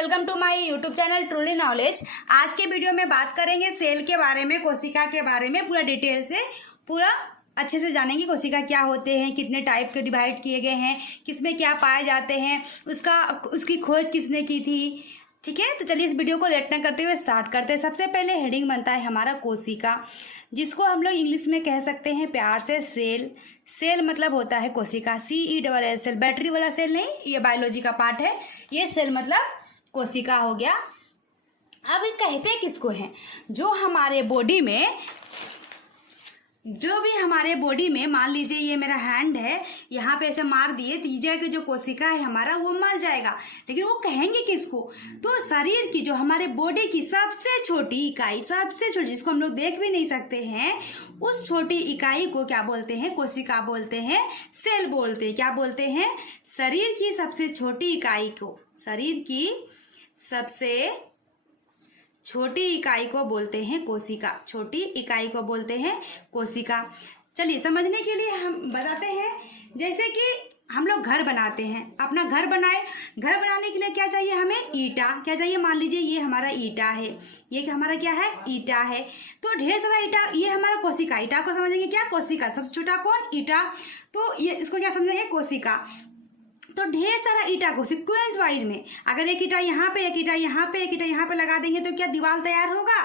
Welcome to my YouTube channel truly knowledge. आज के video में बात करेंगे सेल के बारे में, कोशिका के बारे में पूरा डिटेल से, पूरा अच्छे से जानेंगे कोशिका क्या होते हैं, कितने टाइप के डिवाइड किए गए हैं, किसमें क्या पाए जाते हैं, उसकी खोज किसने की थी। ठीक है, तो चलिए इस वीडियो को लेट न करते हुए स्टार्ट करते हैं। सबसे पहले हेडिंग बनता है हमारा कोशिका, जिसको हम लोग इंग्लिश में कह सकते हैं प्यार से सेल। सेल मतलब होता है कोशिका, CELL सेल, बैटरी वाला सेल नहीं, ये बायोलॉजी का पार्ट है। ये सेल मतलब कोशिका हो गया। अब कहते किसको हैं, जो भी हमारे बॉडी में मान लीजिए ये मेरा हैंड है, यहाँ पे ऐसे मार दिए दीजिए कि जो कोशिका है हमारा वो मर जाएगा, लेकिन वो कहेंगे किसको, तो शरीर की जो हमारे बॉडी की सबसे छोटी इकाई, सबसे छोटी, जिसको हम लोग देख भी नहीं सकते हैं, उस छोटी इकाई को क्या बोलते हैं, कोशिका बोलते हैं, सेल बोलते हैं। क्या बोलते हैं, शरीर की सबसे छोटी इकाई को, शरीर की सबसे छोटी इकाई को बोलते हैं कोशिका, छोटी इकाई को बोलते हैं कोशिका। चलिए समझने के लिए हम बताते हैं, जैसे कि हम लोग घर बनाते हैं, अपना घर बनाए, घर बनाने के लिए क्या चाहिए हमें, ईटा। क्या चाहिए, मान लीजिए ये हमारा ईटा है, ये हमारा क्या है, ईटा है, तो ढेर सारा ईटा, ये हमारा कोशिका। ईटा को समझेंगे क्या, कोशिका। सबसे छोटा कौन, ईटा, तो ये इसको क्या समझेंगे, कोशिका। तो ढेर सारा ईटा को सीक्वेंस वाइज में, अगर एक ईटा यहाँ पे, एक ईटा यहाँ पे, एक ईटा यहाँ पे लगा देंगे तो क्या दीवार तैयार होगा,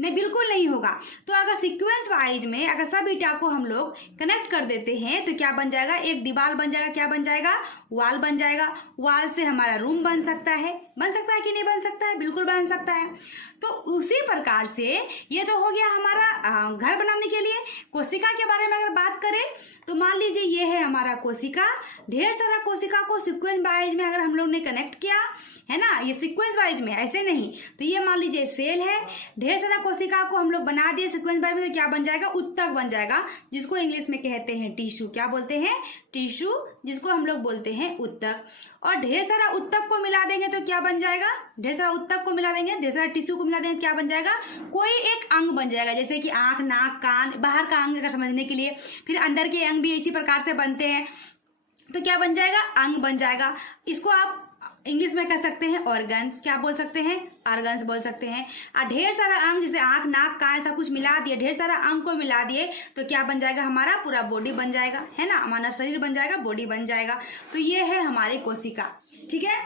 नहीं, बिल्कुल नहीं होगा। तो अगर सीक्वेंस वाइज में अगर सब ईटा को हम लोग कनेक्ट कर देते हैं तो क्या बन जाएगा, एक दीवार बन जाएगा। क्या बन जाएगा, वॉल बन जाएगा। वॉल से हमारा रूम बन सकता है कि नहीं बन सकता है, बिल्कुल बन सकता है। तो उसी प्रकार से ये तो हो गया हमारा घर बनाने के लिए। कोशिका के बारे में अगर बात करें तो मान लीजिए ये है हमारा कोशिका, ढेर सारा कोशिका को सीक्वेंस वाइज में अगर हम लोग ने कनेक्ट किया है ना, ये सीक्वेंस वाइज में, ऐसे नहीं, तो ये मान लीजिए सेल है, ढेर सारा कोशिका को हम लोग बना दिए सीक्वेंस वाइज में, तो क्या बन जाएगा, उत्तक बन जाएगा, जिसको इंग्लिश में कहते हैं टिश्यू। क्या बोलते हैं, टिश्यू, जिसको हम लोग बोलते हैं उत्तक। और ढेर सारा उत्तक को मिला देंगे तो क्या बन जाएगा, ढेर सारा उत्तक को मिला देंगे, ढेर सारा टिश्यू को मिला देंगे, क्या बन जाएगा, कोई एक अंग बन जाएगा। जैसे कि आंख, नाक, कान, बाहर का अंग अगर समझने के लिए, फिर अंदर के अंग भी इसी प्रकार से बनते हैं, तो क्या बन जाएगा, अंग बन जाएगा। इसको आप इंग्लिश में कह सकते हैं ऑर्गन्स। क्या बोल सकते हैं, ऑर्गन्स बोल सकते हैं। और ढेर सारा अंग, जैसे आंख, नाक, कान, सब कुछ मिला दिए, ढेर सारा अंग को मिला दिए तो क्या बन जाएगा, हमारा पूरा बॉडी बन जाएगा, है ना, मानव शरीर बन जाएगा, बॉडी बन जाएगा। तो ये है हमारी कोशिका। ठीक है,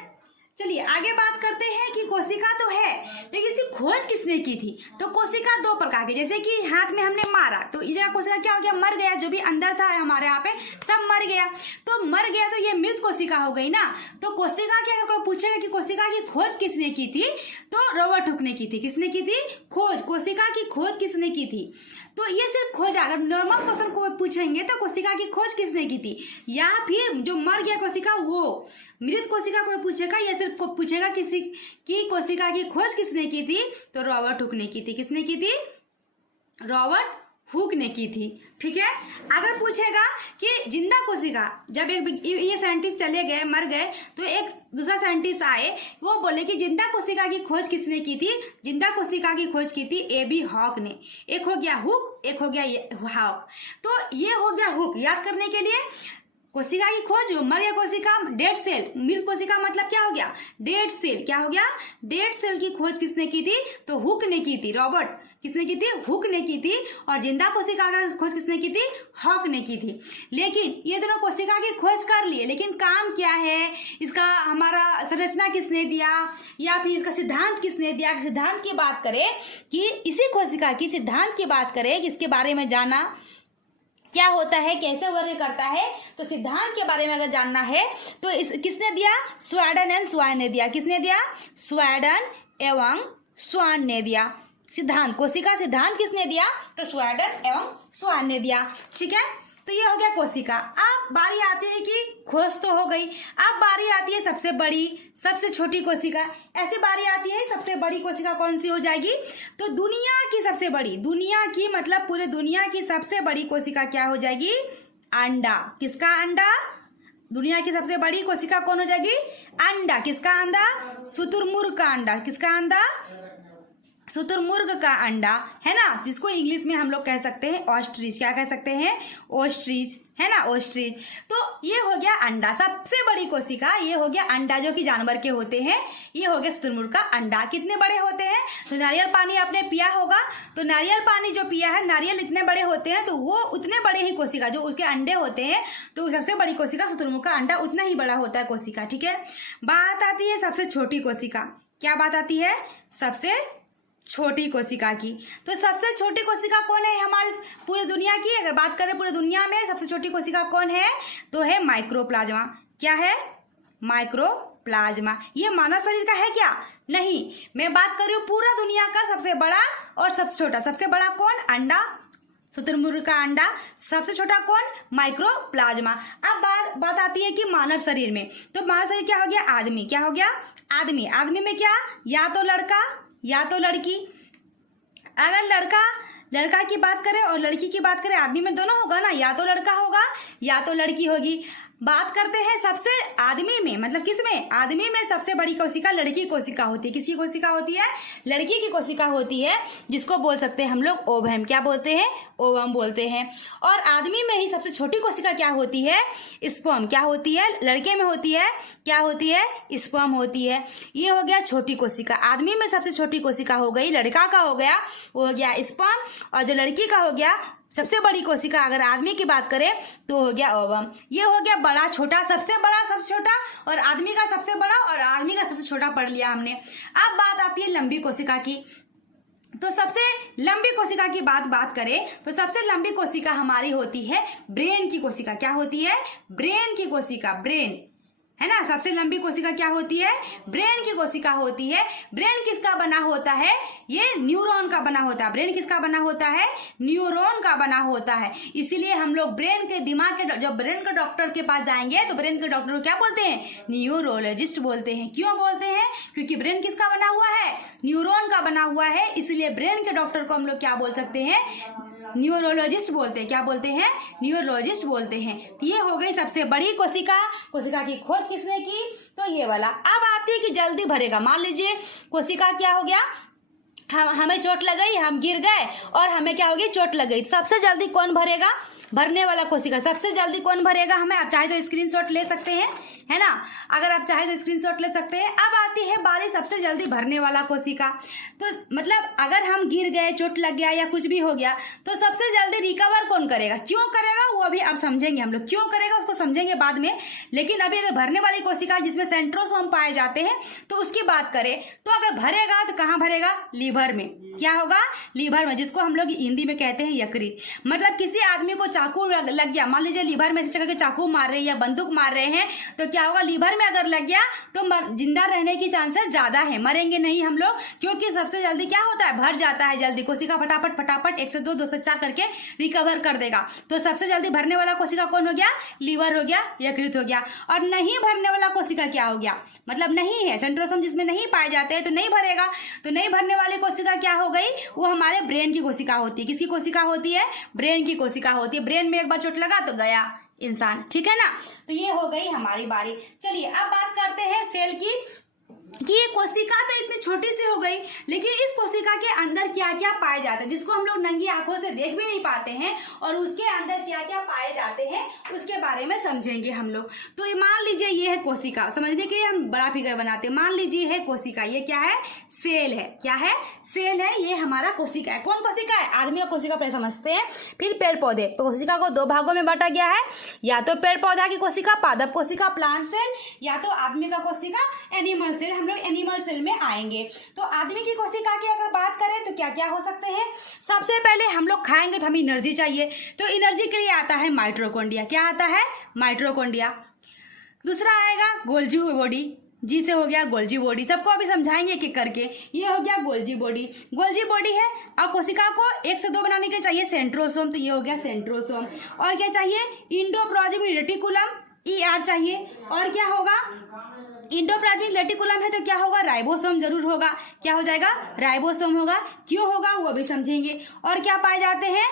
चलिए आगे बात करते हैं कि कोशिका तो है, लेकिन इसकी खोज किसने की थी। तो कोशिका दो प्रकार की, जैसे कि हाथ में हमने मारा तो इस जगह कोशिका क्या हो गया, मर गया, जो भी अंदर था हमारे यहाँ पे सब मर गया। तो मर गया तो ये मृत कोशिका हो गई ना। तो कोशिका की अगर कोई पूछेगा कि कोशिका की खोज किसने की थी, तो रॉबर्ट हुक ने की थी। किसने की थी, खोज, कोशिका की खोज किसने की थी। तो ये सिर्फ खोज, अगर नॉर्मल क्वेश्चन को पूछेंगे तो कोशिका की खोज किसने की थी, या फिर जो मर गया कोशिका, वो मृत कोशिका को पूछेगा, या सिर्फ को पूछेगा किसी की कोशिका की खोज किसने की थी, तो रॉबर्ट हुक ने की थी। किसने की थी, रॉबर्ट हुक ने की थी। ठीक है, अगर पूछेगा कि जिंदा कोशिका, जब ये साइंटिस्ट चले गए, मर गए, तो एक दूसरा साइंटिस्ट आए, वो बोले कि जिंदा कोशिका की खोज किसने की थी, जिंदा कोशिका की खोज की थी AB हॉक ने। एक हो गया हुक, एक हो गया हॉक। तो ये हो गया हुक, याद करने के लिए। कोशिका की खोज, मर गया कोशिका, डेड सेल, मृत कोशिका मतलब क्या हो गया, डेड सेल। क्या हो गया, डेड सेल की खोज किसने की थी, तो हुक ने की थी। रॉबर्ट किसने की थी, हुक ने की थी। और जिंदा कोशिका की खोज किसने की थी, हॉक ने की थी। लेकिन ये दोनों कोशिका की खोज कर लिए, लेकिन काम क्या है इसका, हमारा संरचना किसने दिया, या फिर इसका सिद्धांत किसने दिया। सिद्धांत की बात करें कि इसी कोशिका की सिद्धांत की बात करें कि इसके बारे में जाना क्या होता है, कैसे वर्ग करता है, तो सिद्धांत के बारे में अगर जानना है तो किसने दिया, स्वेडन एंड स्वान ने दिया। किसने दिया, स्वेडन एवं स्वान ने दिया। सिद्धांत, कोशिका सिद्धांत किसने दिया, तो स्वेडन एवं स्वान ने दिया। ठीक है, तो ये हो गया कोशिका। अब बारी आती है कि खोज तो हो गई, अब बारी आती है सबसे बड़ी, सबसे छोटी कोशिका। ऐसी बारी आती है सबसे बड़ी कोशिका कौन सी हो जाएगी, तो दुनिया की सबसे बड़ी, दुनिया की मतलब पूरे दुनिया की सबसे बड़ी कोशिका क्या हो जाएगी, अंडा। किसका अंडा, दुनिया की सबसे बड़ी कोशिका कौन हो जाएगी, अंडा। किसका अंडा, शुतुरमुर्ग का अंडा। किसका अंडा, शुतुरमुर्ग का अंडा, है ना, जिसको इंग्लिश में हम लोग कह सकते हैं ऑस्ट्रिच। क्या कह सकते हैं? ऑस्ट्रिच, है ना, ऑस्ट्रिच। तो ये हो गया अंडा, सबसे बड़ी कोशिका। ये हो गया अंडा जो कि जानवर के होते हैं। ये हो गया शुतुरमुर्ग का अंडा। कितने बड़े होते हैं? तो नारियल पानी आपने पिया होगा, तो नारियल पानी जो पिया है, नारियल इतने बड़े होते हैं, तो वो उतने बड़े ही कोशिका जो उसके अंडे होते हैं, तो सबसे बड़ी कोशिका शुतुरमुर्ग का अंडा उतना ही बड़ा होता है कोशिका। ठीक है, बात आती है सबसे छोटी कोशिका। क्या बात आती है? सबसे छोटी कोशिका की। तो सबसे छोटी कोशिका कौन है हमारे पूरी दुनिया की? अगर बात करें पूरी दुनिया में सबसे छोटी कोशिका कौन है, तो है माइक्रोप्लाज्मा। क्या है? माइक्रोप्लाज्मा। ये मानव शरीर का है क्या? नहीं, मैं बात कर रही हूँ पूरा दुनिया का सबसे बड़ा और सबसे छोटा। सबसे बड़ा कौन? अंडा, शुतुरमुर्ग का अंडा। सबसे छोटा कौन? माइक्रोप्लाज्मा। अब बात आती है कि मानव शरीर में, तो मानव शरीर क्या हो गया? आदमी। क्या हो गया? आदमी। आदमी में क्या? या तो लड़का या तो लड़की। अगर लड़का की बात करें और लड़की की बात करें, आदमी में दोनों होगा ना, या तो लड़का होगा या तो लड़की होगी। बात करते हैं सबसे आदमी में, मतलब किस में? आदमी में सबसे बड़ी कोशिका लड़की कोशिका होती है। किसकी कोशिका होती है? लड़की की कोशिका होती है, जिसको बोल सकते हैं हम लोग ओवम। क्या बोलते हैं? ओवम बोलते हैं। और आदमी में ही सबसे छोटी कोशिका क्या होती है? स्पर्म। क्या होती है? लड़के में होती है, क्या होती है? स्पर्म होती है। ये हो गया छोटी कोशिका। आदमी में सबसे छोटी कोशिका हो गई, लड़का का हो गया, वो हो गया स्पर्म। और जो लड़की का हो गया सबसे बड़ी कोशिका, अगर आदमी की बात करें तो हो गया ओवम। ये हो गया बड़ा छोटा, सबसे बड़ा सबसे छोटा, और आदमी का सबसे बड़ा और आदमी का सबसे छोटा पढ़ लिया हमने। अब बात आती है लंबी कोशिका की। तो सबसे लंबी कोशिका की बात करें तो सबसे लंबी कोशिका हमारी होती है ब्रेन की कोशिका। क्या होती है? ब्रेन की कोशिका। ब्रेन, है ना, सबसे लंबी कोशिका क्या होती है? ब्रेन की कोशिका होती है। ब्रेन किसका बना होता है? ये न्यूरॉन का बना होता है। ब्रेन किसका बना होता है? न्यूरॉन का बना होता है। इसीलिए हम लोग ब्रेन के दिमाग के जब ब्रेन के डॉक्टर के पास जाएंगे तो ब्रेन के डॉक्टर को क्या बोलते हैं? न्यूरोलॉजिस्ट बोलते हैं। क्यों बोलते हैं? क्योंकि ब्रेन किसका बना हुआ है? न्यूरॉन का बना हुआ है। इसलिए ब्रेन के डॉक्टर को हम लोग क्या बोल सकते हैं? न्यूरोलॉजिस्ट बोलते हैं। क्या बोलते हैं? न्यूरोलॉजिस्ट बोलते हैं। तो ये हो गई सबसे बड़ी कोशिका। कोशिका की खोज किसने की? तो ये वाला। अब आती है कि जल्दी भरेगा। मान लीजिए कोशिका क्या हो गया, हमें चोट लग गई, हम गिर गए और हमें क्या हो गई? चोट लग गई। सबसे जल्दी कौन भरेगा? भरने वाला कोशिका। सबसे जल्दी कौन भरेगा? हमें आप चाहे तो स्क्रीनशॉट ले सकते हैं, है ना, अगर आप चाहे तो स्क्रीनशॉट ले सकते हैं। अब आती है बारी सबसे जल्दी भरने वाला कोशिका। तो मतलब अगर हम गिर गए, चोट लग गया या कुछ भी हो गया, तो सबसे जल्दी रिकवर कौन करेगा? क्यों करेगा वो अभी अब समझेंगे हम लोग। क्यों करेगा उसको समझेंगे बाद में, लेकिन अभी अगर भरने वाली कोशिका जिसमें सेंट्रोसोम पाए जाते हैं तो उसकी बात करें तो अगर भरेगा तो कहाँ भरेगा? लीवर में। क्या होगा? लीवर में, जिसको हम लोग हिंदी में कहते हैं यकृत। मतलब किसी आदमी को चाकू लग गया, मान लीजिए लीवर में ऐसी जगह के चाकू मार रहे हैं या बंदूक मार रहे हैं, तो क्या होगा? लीवर में अगर लग गया तो जिंदा रहने की चांसेस ज्यादा है, मरेंगे नहीं हम लोग, क्योंकि सबसे जल्दी क्या होता है? भर जाता है जल्दी। कोशिका फटाफट 102 204 करके रिकवर कर देगा। तो सबसे जल्दी भरने वाला कोशिका कौन हो गया? लीवर हो गया, यकृत हो गया। और नहीं भरने वाला कोशिका क्या हो गया? मतलब नहीं है, सेंट्रोसोम जिसमें नहीं पाए जाते हैं तो नहीं भरेगा। तो नहीं भरने वाली कोशिका क्या हो गई? वो हमारे ब्रेन की कोशिका होती है। किसकी कोशिका होती है? ब्रेन की कोशिका होती है। ब्रेन में एक बार चोट लगा तो गया इंसान। ठीक है ना, तो ये हो गई हमारी बारी। चलिए अब बात करते हैं सेल की, कि ये कोशिका तो इतनी छोटी सी हो गई, लेकिन इस कोशिका के अंदर क्या क्या पाए जाते हैं जिसको हम लोग नंगी आंखों से देख भी नहीं पाते हैं, और उसके अंदर क्या क्या पाए जाते हैं उसके बारे में समझेंगे हम लोग। तो मान लीजिए ये है कोशिका, समझने के लिए हम बड़ा फिगर बनाते हैं। मान लीजिए है कोशिका, ये क्या है? सेल है। क्या है? सेल है। ये हमारा कोशिका है। कौन कोशिका है? आदमी का कोशिका पहले समझते हैं, फिर पेड़ पौधे। तो कोशिका को दो भागों में बांटा गया है, या तो पेड़ पौधा की कोशिका, पादप कोशिका, प्लांट सेल, या तो आदमी का कोशिका, एनिमल सेल। हम लोग एनिमल सेल में आएंगे। तो आदमी की कोशिका की अगर बात करें तो क्या क्या हो सकते हैं? सबसे पहले हम लोग खाएंगे तो हमें एनर्जी चाहिए, तो एनर्जी के लिए आता है माइटोकॉन्ड्रिया। क्या आता है? माइटोकॉन्ड्रिया। दूसरा आएगा गोल्जी बॉडी, जी से हो गया गोल्जी बॉडी। सबको अभी समझाएंगे एक एक करके। ये हो गया गोल्जी बॉडी। गोल्जी बॉडी है, और कोशिका को 1 से 2 बनाने के चाहिए सेंट्रोसोम, तो ये हो गया सेंट्रोसोम। और क्या चाहिए? इंडोप्लाज्मिक रेटिकुलम, ER चाहिए। और क्या होगा? इंडोप्लाज्मिक रेटिकुलम है तो क्या होगा? राइबोसोम जरूर होगा। क्या हो जाएगा? राइबोसोम होगा। क्यों होगा वो भी समझेंगे। और क्या पाए जाते हैं?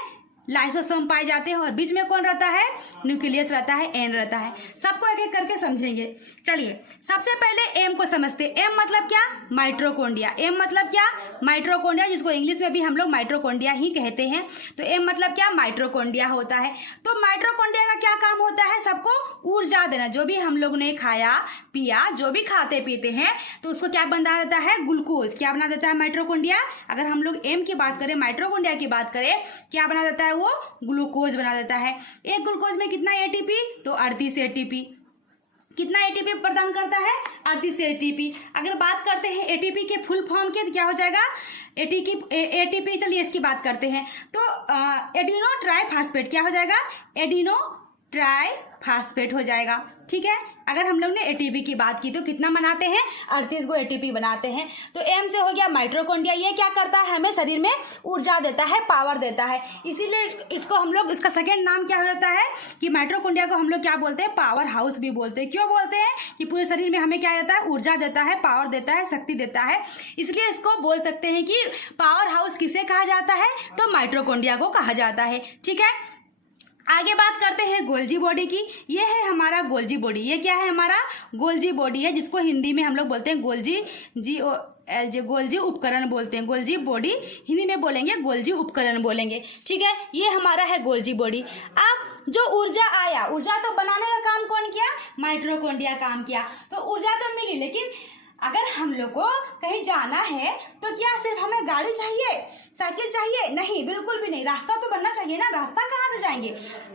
लाइसोसोम पाए जाते हैं और बीच में कौन रहता है, न्यूक्लियस रहता है, एन रहता है। सबको एक एक करके समझेंगे। चलिए सबसे पहले एम को समझते। एम मतलब क्या, माइटोकॉन्ड्रिया। एम मतलब क्या, माइटोकॉन्ड्रिया, जिसको इंग्लिश में भी हम लोग माइटोकॉन्ड्रिया ही कहते हैं। तो एम मतलब क्या, माइटोकॉन्ड्रिया होता है। तो माइटोकॉन्ड्रिया का क्या काम होता है, सबको ऊर्जा देना। जो भी हम लोग ने खाया पिया, जो भी खाते पीते हैं, तो उसको क्या बना देता है, ग्लूकोज। क्या बना देता है माइटोकॉन्ड्रिया। अगर हम लोग एम की बात करें, माइटोकॉन्ड्रिया की बात करें, क्या बना देता है, वो ग्लूकोज बना देता है। एक ग्लूकोज में कितना एटीपी, तो 38 एटीपी। कितना एटीपी प्रदान करता है, 38 एटीपी। अगर बात करते हैं एटीपी के फुल फॉर्म के, तो क्या हो जाएगा, एटीपी। चलिए इसकी बात करते हैं। तो एडिनो ट्राइफॉस्फेट क्या हो जाएगा, एडिनो ट्राइफॉस्फेट हो जाएगा। ठीक है, अगर हम लोग ने एटीपी की बात की तो कितना बनाते हैं, 38 को एटीपी बनाते हैं। तो एम से हो गया माइटोकॉन्ड्रिया। ये क्या करता है, हमें शरीर में ऊर्जा देता है, पावर देता है। इसीलिए इसको हम लोग, इसका सेकेंड नाम क्या होता है कि माइटोकॉन्ड्रिया को हम लोग क्या बोलते हैं, पावर हाउस भी बोलते हैं। क्यों बोलते हैं कि पूरे शरीर में हमें क्या देता है, ऊर्जा देता है, पावर देता है, शक्ति देता है। इसलिए इसको बोल सकते हैं कि पावर हाउस किसे कहा जाता है, तो माइटोकॉन्ड्रिया को कहा जाता है। ठीक है, आगे बात करते हैं गोल्जी बॉडी की। ये है हमारा गोल्जी बॉडी। ये क्या है, हमारा गोल्जी बॉडी है, जिसको हिंदी में हम लोग बोलते हैं गोल्जी उपकरण बोलते हैं। गोल्जी बॉडी हिंदी में बोलेंगे गोल्जी उपकरण बोलेंगे। ठीक है, ये हमारा है गोल्जी बॉडी। अब जो ऊर्जा आया, ऊर्जा तो बनाने का काम कौन किया, माइटोकॉन्ड्रिया काम किया। तो ऊर्जा तो मिली, लेकिन अगर हम लोग को कहीं जाना है तो क्या सिर्फ हमें गाड़ी चाहिए, साइकिल चाहिए, नहीं, बिल्कुल भी नहीं। रास्ता तो बनना चाहिए ना, रास्ता कहाँ से जाएंगे।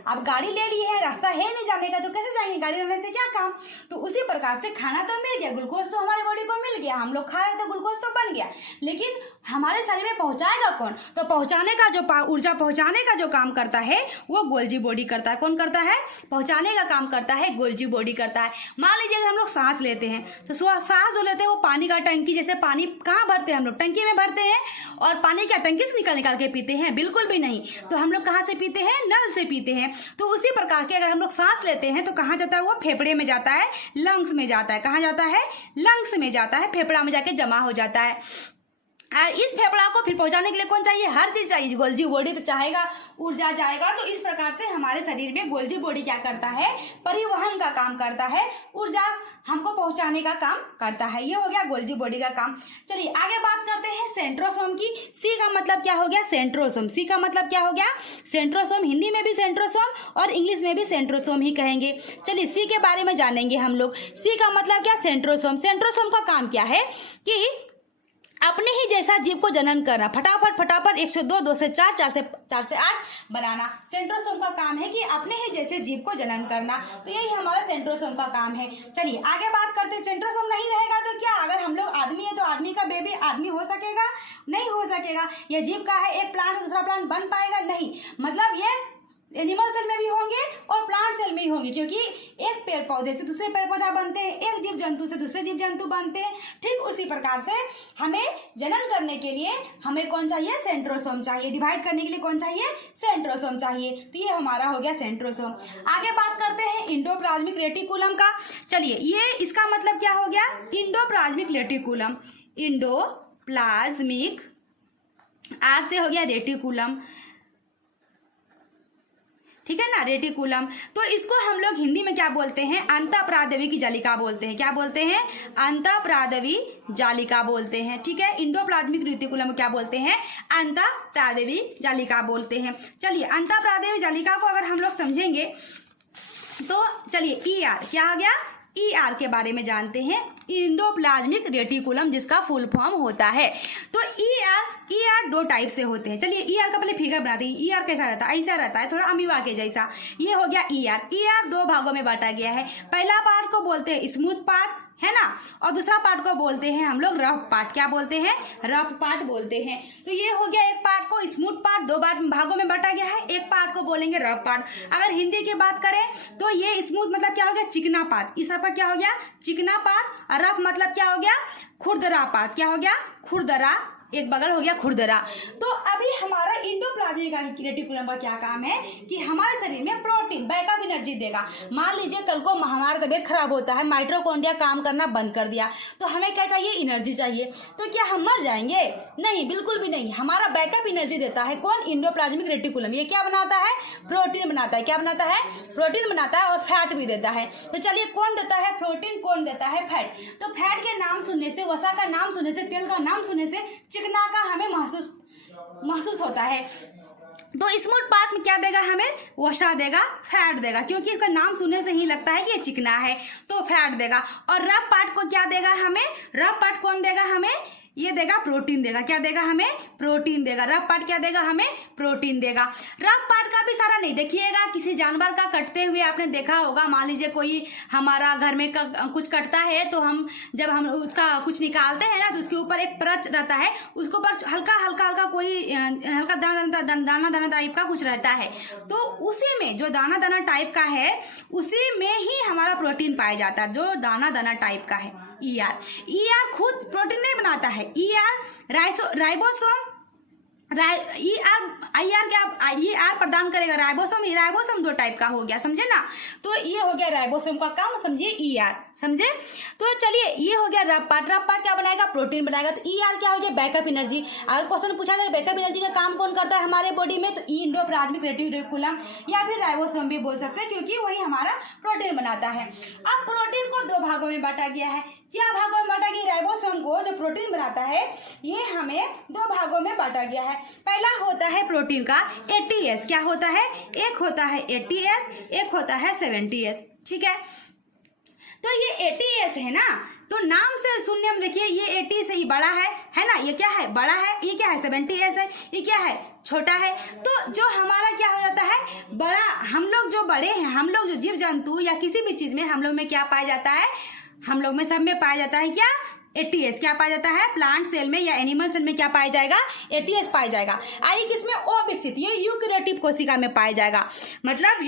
अब गाड़ी ले ली है, रास्ता है नहीं जाने का, तो कैसे जाएंगे, गाड़ी रहने से क्या काम। तो उसी प्रकार से खाना तो मिल गया, ग्लूकोज तो हमारी बॉडी को मिल गया, हम लोग खा रहे तो ग्लूकोज तो बन गया, लेकिन हमारे शरीर में पहुंचाएगा कौन, तो पहुंचाने का जो ऊर्जा पहुंचाने का जो काम करता है वो गोल्जी बॉडी करता है। कौन करता है, पहुंचाने का काम करता है गोल्जी बॉडी करता है। मान लीजिए अगर हम लोग सांस लेते हैं, तो सांस जो लेते हैं वो पानी का टंकी, जैसे पानी कहाँ भरते हैं हम लोग, टंकी में भरते हैं। और पानी क्या टंकी से निकाल के पीते हैं, बिल्कुल भी नहीं। तो हम लोग कहाँ से पीते हैं, नल से पीते हैं। तो उसी प्रकार के अगर हम लोग सांस लेते हैं तो कहाँ जाता है, वो फेफड़े में जाता है, लंग्स में जाता है। कहाँ जाता है, लंग्स में जाता है, फेफड़ा में जाके जमा हो जाता है। और इस फेफड़ा को फिर पहुंचाने के लिए कौन चाहिए, हर चीज चाहिए। गोल्जी बॉडी तो चाहेगा, ऊर्जा जाएगा। तो इस प्रकार से हमारे शरीर में गोल्जी बॉडी क्या करता है, परिवहन का काम करता है, ऊर्जा हमको पहुंचाने का काम करता है। ये हो गया गोल्जी बॉडी का काम। चलिए आगे बात करते हैं सेंट्रोसोम की। सी का मतलब क्या हो गया, सेंट्रोसोम। सी का मतलब क्या हो गया, सेंट्रोसोम। हिंदी में भी सेंट्रोसोम और इंग्लिश में भी सेंट्रोसोम ही कहेंगे। चलिए सी के बारे में जानेंगे हम लोग। सी का मतलब क्या, सेंट्रोसोम। सेंट्रोसोम का काम क्या है कि अपने ही जैसा जीव को जनन करना, फटाफट 1 से 2, 2 से 4, 4 से 8 बनाना। सेंट्रोसोम का काम है कि अपने ही जैसे जीव को जनन करना। तो यही हमारा सेंट्रोसोम का काम है। चलिए आगे बात करते हैं। सेंट्रोसोम नहीं रहेगा तो क्या, अगर हम लोग आदमी है तो आदमी का बेबी आदमी हो सकेगा, नहीं हो सकेगा। यह जीव का है, एक प्लांट से दूसरा प्लांट बन पाएगा, नहीं। मतलब ये एनिमल सेल में भी होंगे और प्लांट सेल में ही होंगे, क्योंकि एक पेड़ पौधे से दूसरे पेड़ पौधा बनते हैं, एक जीव जंतु से दूसरे जीव जंतु बनते हैं। ठीक उसी प्रकार से हमें जनन करने के लिए हमें कौन चाहिए, सेंट्रोसोम चाहिए। डिवाइड करने के लिए कौन चाहिए, सेंट्रोसोम चाहिए। तो ये हमारा हो गया सेंट्रोसोम। आगे बात करते हैं इंडोप्लाज्मिक रेटिकुलम का। चलिए ये इसका मतलब क्या हो गया, इंडोप्लाज्मिक रेटिकुलम। इंडोप्लाज्मिक, आर से हो गया रेटिकुलम, ठीक है ना, रेटिकुलम। तो इसको हम लोग हिंदी में क्या बोलते हैं, अंतःप्रादवी की जालिका बोलते हैं। क्या बोलते हैं, अंतःप्रादवी जालिका बोलते हैं। ठीक है, इंडोप्लाज्मिक रेटिकुलम क्या बोलते हैं, अंतःप्रादवी जालिका बोलते हैं। चलिए अंतःप्रादवी जालिका को अगर हम लोग समझेंगे तो चलिए ईआर क्या आ गया, ईआर के बारे में जानते हैं। इंडोप्लाज्मिक रेटिकुलम जिसका फुल फॉर्म होता है। तो ईआर 2 टाइप से होते हैं। चलिए ईआर का पहले फिगर बनाते हैं। ईआर कैसा रहता है, ऐसा रहता है, थोड़ा अमीबा के जैसा। ये हो गया ईआर। ईआर 2 भागों में बांटा गया है। पहला पार्ट को बोलते हैं स्मूथ पार्ट, है ना, और दूसरा पार्ट को बोलते हैं हम लोग रफ पार्ट। क्या बोलते हैं, रफ पार्ट बोलते हैं। तो ये हो गया, एक पार्ट को स्मूथ पार्ट 2 भागों में बांटा गया है, एक पार्ट को बोलेंगे रफ पार्ट। अगर हिंदी की बात करें तो ये स्मूथ मतलब क्या हो गया, चिकना पार्ट। इस पर क्या हो गया, चिकना पार्ट। और रफ मतलब क्या हो गया, खुरदरा पार्ट। क्या हो गया, खुरदरा एक बगल हो गया खुरदरा। तो अभी हमारा इंडोप्लाज्मिक रेटिकुलम का क्या काम है कि हमारे शरीर में प्रोटीन बैकअप एनर्जी देगा। मान लीजिए कल को हमारा तबीयत खराब होता है, माइटोकॉन्ड्रिया काम करना बंद कर दिया, तो हमें क्या चाहिए, एनर्जी चाहिए। तो क्या हम मर जाएंगे? नहीं, बिल्कुल भी नहीं। हमारा बैकअप एनर्जी देता है कौन? Endoplasmic reticulum. ये क्या बनाता है? प्रोटीन बनाता है। क्या बनाता है? प्रोटीन बनाता है और फैट भी देता है। तो चलिए कौन देता है प्रोटीन, कौन देता है फैट? तो फैट के नाम सुनने से, वसा का नाम सुनने से, तेल का नाम सुनने से चिकना का हमें महसूस होता है। तो स्मूथ पार्ट में क्या देगा हमें? वसा देगा, फैट देगा, क्योंकि इसका नाम सुनने से ही लगता है कि ये चिकना है, तो फैट देगा। और रफ पार्ट को क्या देगा हमें? रफ पार्ट कौन देगा हमें? ये देगा प्रोटीन देगा। क्या देगा हमें? प्रोटीन देगा। रफ पार्ट क्या देगा हमें? प्रोटीन देगा। रफ पार्ट का भी सारा नहीं देखिएगा, किसी जानवर का कटते हुए आपने देखा होगा। मान लीजिए कोई हमारा घर में कुछ कटता है, तो हम जब हम उसका कुछ निकालते हैं ना, तो उसके ऊपर एक परत रहता है, उसके ऊपर हल्का हल्का कोई हल्का दाना टाइप का कुछ रहता है। तो उसी में जो दाना टाइप का है, उसी में ही हमारा प्रोटीन पाया जाता है, जो दाना टाइप का है। ईआर खुद प्रोटीन नहीं बनाता है। राइबोसोम ईआर प्रदान करेगा। राइबोसोम 2 टाइप का हो गया, समझे ना। तो ये हो गया राइबोसोम का काम, समझिए ईआर, समझे। तो चलिए ये हो गया रफ पार्ट। रफ पार्ट क्या बनाएगा? प्रोटीन बनाएगा। तो ईआर क्या हो गया? Backup energy. अगर क्वेश्चन पूछा जाए बैकअप एनर्जी का काम कौन करता है हमारे बॉडी में, तो इंडोप्लाज्मिक रेटिकुलम या फिर राइबोसोम भी बोल सकते हैं, क्योंकि वही हमारा प्रोटीन बनाता है। अब प्रोटीन को 2 भागों में बांटा गया है। क्या भागों में बांटा गया? राइबोसोम को जो प्रोटीन बनाता है, ये हमें 2 भागों में बांटा गया है। पहला होता है प्रोटीन का ATS। क्या होता है? एक होता है ATS, एक होता है 70S, ठीक है। तो ये ATS है ना, तो नाम से सुनने में देखिए ये 80 से ही बड़ा है ना। ये क्या है? बड़ा है। ये क्या है? 70S है। ये क्या है? छोटा है। तो जो हमारा क्या हो जाता है? बड़ा। हम लोग जो बड़े हैं, हम लोग जो जीव जंतु या किसी भी चीज में, हम लोग में क्या पाया जाता है? हम लोग में सब में पाया जाता है क्या? ATS। क्या पाया जाता है? प्लांट सेल में या एनिमल सेल में क्या पाया जाएगा? ATS पाया जाएगा। आई किसमें? अविकसित, ये यूकैरियोटिक कोशिका में पाया जाएगा। मतलब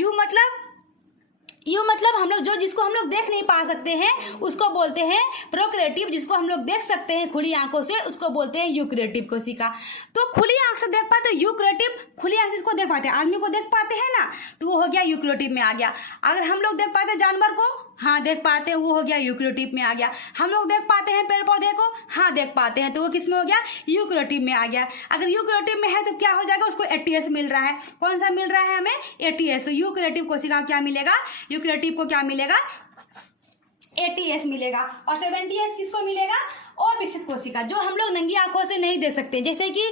यू मतलब हम लोग जिसको हम लोग देख नहीं पा सकते हैं उसको बोलते हैं प्रोकैरियोटिक। जिसको हम लोग देख सकते हैं खुली आंखों से उसको बोलते हैं यूकैरियोटिक कोशिका। तो खुली आंख से देख पाते यूकैरियोटिक, खुली आंख से इसको देख पाते हैं, आदमी को देख पाते हैं ना, तो वो हो गया यूकैरियोटिक में आ गया। अगर हम लोग देख पाते जानवर को, हाँ देख पाते हैं, वो हो गया यूकैरियोटिक में आ गया। हम लोग देख पाते हैं पेड़ पौधे को, हाँ देख पाते हैं, तो वो किस में हो गया? यूकैरियोटिक में आ गया। अगर यूकैरियोटिक में है तो क्या हो जाएगा? उसको ATS मिल रहा है। कौन सा मिल रहा है हमें? ATS। तो यूकैरियोटिक कोशिका क्या मिलेगा? यूकैरियोटिक को क्या मिलेगा? ATS मिलेगा। और 70S किसको मिलेगा? अविकसित कोशिका, जो हम लोग नंगी आंखों से नहीं दे सकते। जैसे कि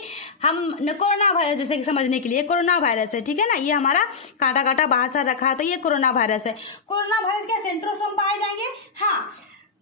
हम कोरोना वायरस, जैसे कि समझने के लिए कोरोना वायरस है, ठीक है ना, ये हमारा काटा बाहर से रखा है, तो ये कोरोना वायरस है। कोरोना वायरस के सेंट्रोसोम पाए जाएंगे, हाँ।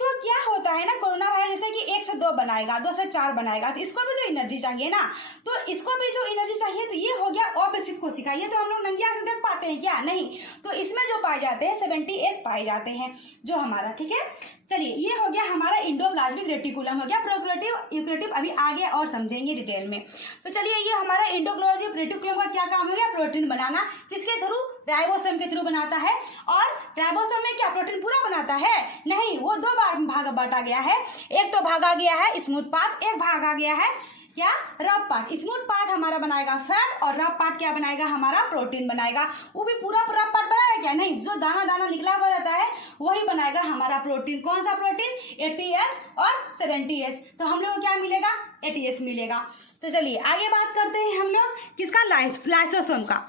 तो क्या होता है ना, कोरोना वायरस जैसे कि 1 से 2 बनाएगा, 2 से 4 बनाएगा, तो इसको भी तो एनर्जी चाहिए ना। तो इसको भी जो एनर्जी चाहिए, तो ये हो गया अविकसित कोशिका। ये तो हम लोग नंगी आंख से देख पाते हैं क्या? नहीं। तो इसमें जो पाए जाते हैं 70S पाए जाते हैं जो हमारा, ठीक है। चलिए ये हो गया हमारा इंडोप्लाज्मिक रेटिकुलम, हो गया प्रोकैरियोटिक, यूकैरियोटिक अभी आगे और समझेंगे डिटेल में। तो चलिए ये हमारा इंडोप्लाज्मिक रेटिकुलम का क्या काम हो गया? प्रोटीन बनाना। किसके थ्रू? राइबोसोम के थ्रू बनाता है। और राइबोसोम में क्या प्रोटीन पूरा बनाता है? नहीं, वो 2 भाग बांटा गया है। एक तो भाग आ गया है स्मूथ पार्ट, एक भाग आ गया है क्या? Rough part. स्मूथ पार्ट हमारा बनाएगा फैट, और रफ पार्ट क्या बनाएगा? हमारा प्रोटीन बनाएगा। वो भी पूरा रफ पार्ट बनाएगा क्या? नहीं, जो दाना निकला हुआ रहता है वही बनाएगा हमारा प्रोटीन। कौन सा प्रोटीन? ATS और 70S। तो हम लोग को क्या मिलेगा? ATS मिलेगा। तो चलिए आगे बात करते हैं हम लोग किसका? लाइसोसोम का।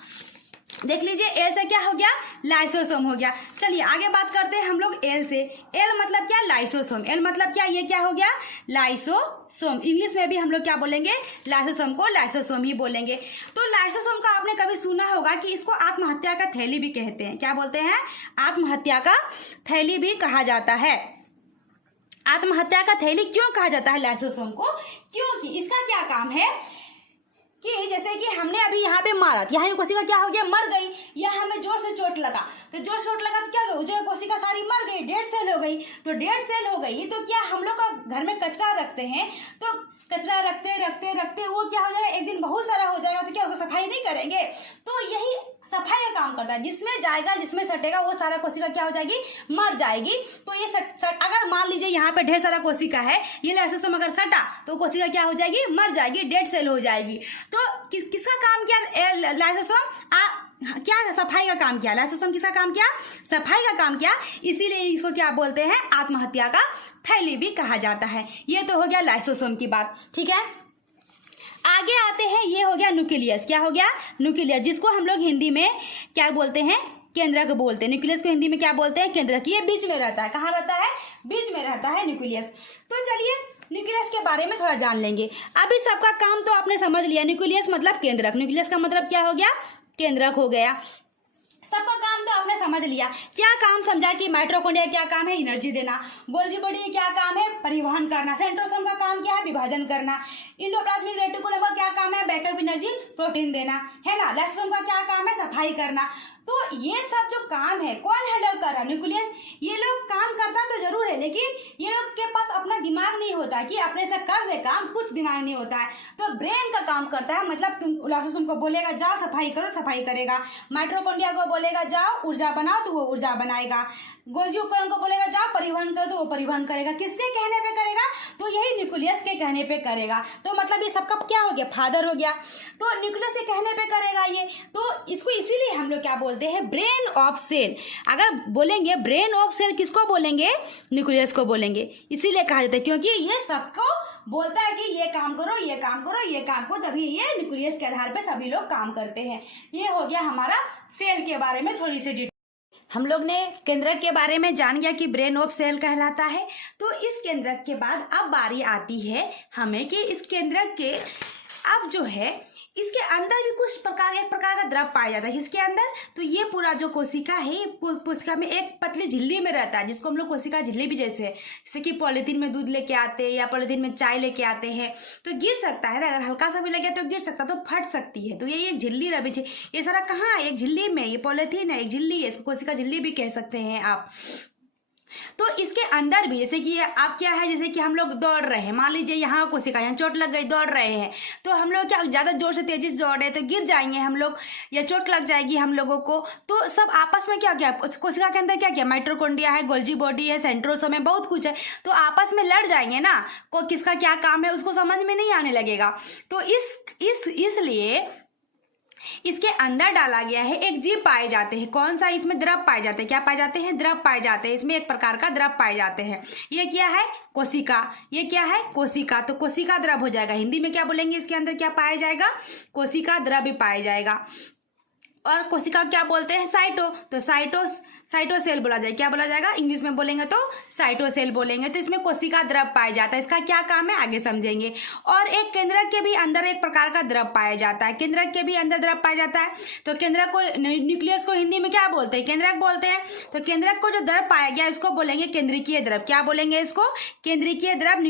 देख लीजिए एल से क्या हो गया? लाइसोसोम हो गया। चलिए आगे बात करते हैं हम लोग एल से। एल मतलब क्या? लाइसोसोम। एल मतलब क्या? ये क्या हो गया? लाइसोसोम। इंग्लिश में भी हम लोग क्या बोलेंगे? लाइसोसोम को लाइसोसोम ही बोलेंगे। तो लाइसोसोम का आपने कभी सुना होगा कि इसको आत्महत्या का थैली भी कहते हैं। क्या बोलते हैं? आत्महत्या का थैली भी कहा जाता है। आत्महत्या का थैली क्यों कहा जाता है लाइसोसोम को? क्योंकि इसका क्या काम है कि जैसे कि हमने अभी यहाँ पे मारा, यहाँ कोशिका क्या हो गया? मर गई। या हमें जोर से चोट लगा, तो जोर चोट लगा तो क्या हो गया? कोशिका सारी मर गई, डेड सेल हो गई। तो डेड सेल हो गई तो क्या हम लोग का घर में कचरा रखते हैं, तो कचरा रखते वो क्या हो जाएगा? एक दिन बहुत सारा हो जाएगा, तो क्या उसको सफाई नहीं करेंगे? तो यही सफाई का काम करता है। जिसमें जाएगा, जिसमें सटेगा, वो सारा कोशिका क्या हो जाएगी, मर जाएगी। तो ये अगर मान लीजिए यहाँ पे ढेर सारा कोशिका है, ये लाइसोसोम अगर सटा तो कोशिका क्या हो जाएगी, मर जाएगी, डेड सेल हो जाएगी। तो किसका काम किया लाइसोसोम, क्या सफाई का काम किया। लाइसोसोम किसका काम किया, सफाई का काम किया। इसीलिए इसको क्या बोलते हैं, आत्महत्या का थैली भी कहा जाता है। ये तो हो गया लाइसोसोम की बात, ठीक है। आगे आते हैं, ये हो गया न्यूक्लियस। क्या हो गया, न्यूक्लियस, जिसको हम लोग हिंदी में क्या बोलते हैं, केंद्रक बोलते हैं। न्यूक्लियस को हिंदी में क्या बोलते हैं, केंद्रक। ये बीच में रहता है, कहाँ रहता है, बीच में रहता है न्यूक्लियस। तो चलिए न्यूक्लियस के बारे में थोड़ा जान लेंगे। अभी सबका काम तो आपने समझ लिया, न्यूक्लियस मतलब केंद्रक। न्यूक्लियस का मतलब क्या हो गया, केंद्रक हो गया। सबका काम तो आपने समझ लिया। क्या काम समझा कि माइटोकॉन्ड्रिया क्या काम है, एनर्जी देना। गोल्गी बॉडी क्या काम है, परिवहन करना। सेंट्रोसोम का काम क्या है, विभाजन करना। इंडोप्लाज्मिक रेटिकुलम का क्या काम है, बैकअप एनर्जी, प्रोटीन देना, है ना। लाइसोसोम का क्या काम है, सफाई करना। तो ये सब जो काम है कौन हैंडल कर रहा है, न्यूक्लियस। ये लोग काम करता तो जरूर है, लेकिन ये लोग के पास अपना दिमाग नहीं होता कि अपने से कर दे काम, कुछ दिमाग नहीं होता है। तो ब्रेन का काम करता है, मतलब तुम लाइसोसोम को बोलेगा जाओ सफाई करो, सफाई करेगा। माइटोकॉन्ड्रिया को बोलेगा जाओ ऊर्जा बनाओ, तो वो ऊर्जा बनाएगा। गोल्गी उपकरण को बोलेगा जाओ परिवहन करो, तो वो परिवहन करेगा। किसके कहने पे करेगा, तो यही न्यूक्लियस के कहने पे करेगा। तो मतलब ये सबका क्या हो गया, फादर हो गया। तो न्यूक्लियस के कहने पे करेगा ये। तो इसको इसीलिए हम लोग क्या बोलते हैं, ब्रेन ऑफ सेल। अगर बोलेंगे ब्रेन ऑफ सेल, किसको बोलेंगे, न्यूक्लियस को बोलेंगे। इसीलिए कहा जाता है क्योंकि ये सबको बोलता है कि ये काम करो, ये काम करो, ये काम करो, तभी ये न्यूक्लियस के आधार पे सभी लोग काम करते हैं। ये हो गया हमारा सेल के बारे में थोड़ी सी डिटेल। हम लोग ने केंद्रक के बारे में जान गया कि ब्रेन ऑफ सेल कहलाता है। तो इस केंद्रक के बाद अब बारी आती है हमें कि इस केंद्रक के अब जो है इसके अंदर भी कुछ एक प्रकार का द्रव पाया जाता है। इसके अंदर तो ये पूरा जो कोशिका है, कोशिका में एक पतली झिल्ली में रहता है, जिसको हम लोग कोशिका झिल्ली भी जैसे कि पॉलीथीन में दूध लेके आते हैं या पॉलीथीन में चाय लेके आते हैं, तो गिर सकता है ना, अगर हल्का सा भी लगे तो गिर सकता, तो फट सकती है। तो ये एक झिल्ली रही, ये सारा कहाँ है, एक झिल्ली में। ये पॉलीथीन है, एक झिल्ली है, इसको कोशिका झिल्ली भी कह सकते हैं आप। तो इसके अंदर भी जैसे कि आप क्या है, जैसे कि हम लोग दौड़ रहे हैं, मान लीजिए यहाँ कोशिका, यहाँ चोट लग गई, दौड़ रहे हैं, तो हम लोग क्या ज्यादा जोर से तेजी से दौड़ रहे हैं तो गिर जाएंगे हम लोग, या चोट लग जाएगी हम लोगों को। तो सब आपस में क्या क्या कोशिका के अंदर क्या क्या, माइटोकॉन्ड्रिया है, गोल्गी बॉडी है, सेंट्रोसोम है, बहुत कुछ है। तो आपस में लड़ जाएंगे ना, को किसका क्या काम है उसको समझ में नहीं आने लगेगा। तो इसलिए इसके अंदर डाला गया है, एक जीव पाए जाते हैं। कौन सा, इसमें द्रव पाए जाते हैं। क्या पाए जाते हैं, द्रव पाए जाते हैं। इसमें एक प्रकार का द्रव पाए जाते हैं। ये क्या है, कोशिका। ये क्या है, कोशिका। तो कोशिका द्रव हो जाएगा। हिंदी में क्या बोलेंगे, इसके अंदर क्या पाया जाएगा, कोशिका द्रव भी पाया जाएगा। और कोशिका क्या बोलते हैं, साइटो। तो साइटोसेल बोला जाए, क्या बोला जाएगा, इंग्लिश में बोलेंगे तो साइटोसेल बोलेंगे। तो इसमें कोशिका द्रव पाया जाता है। इसका क्या काम है आगे समझेंगे। और एक केंद्रक के भी अंदर एक प्रकार का द्रव पाया जाता है। केंद्रक के भी अंदर द्रव पाया जाता है। तो केंद्रक को, न्यूक्लियस को हिंदी में क्या बोलते हैं, केंद्रक बोलते हैं। तो केंद्रक को जो द्रव पाया गया इसको बोलेंगे केंद्रिकीय द्रव। क्या बोलेंगे इसको, केंद्रिकीय द्रव,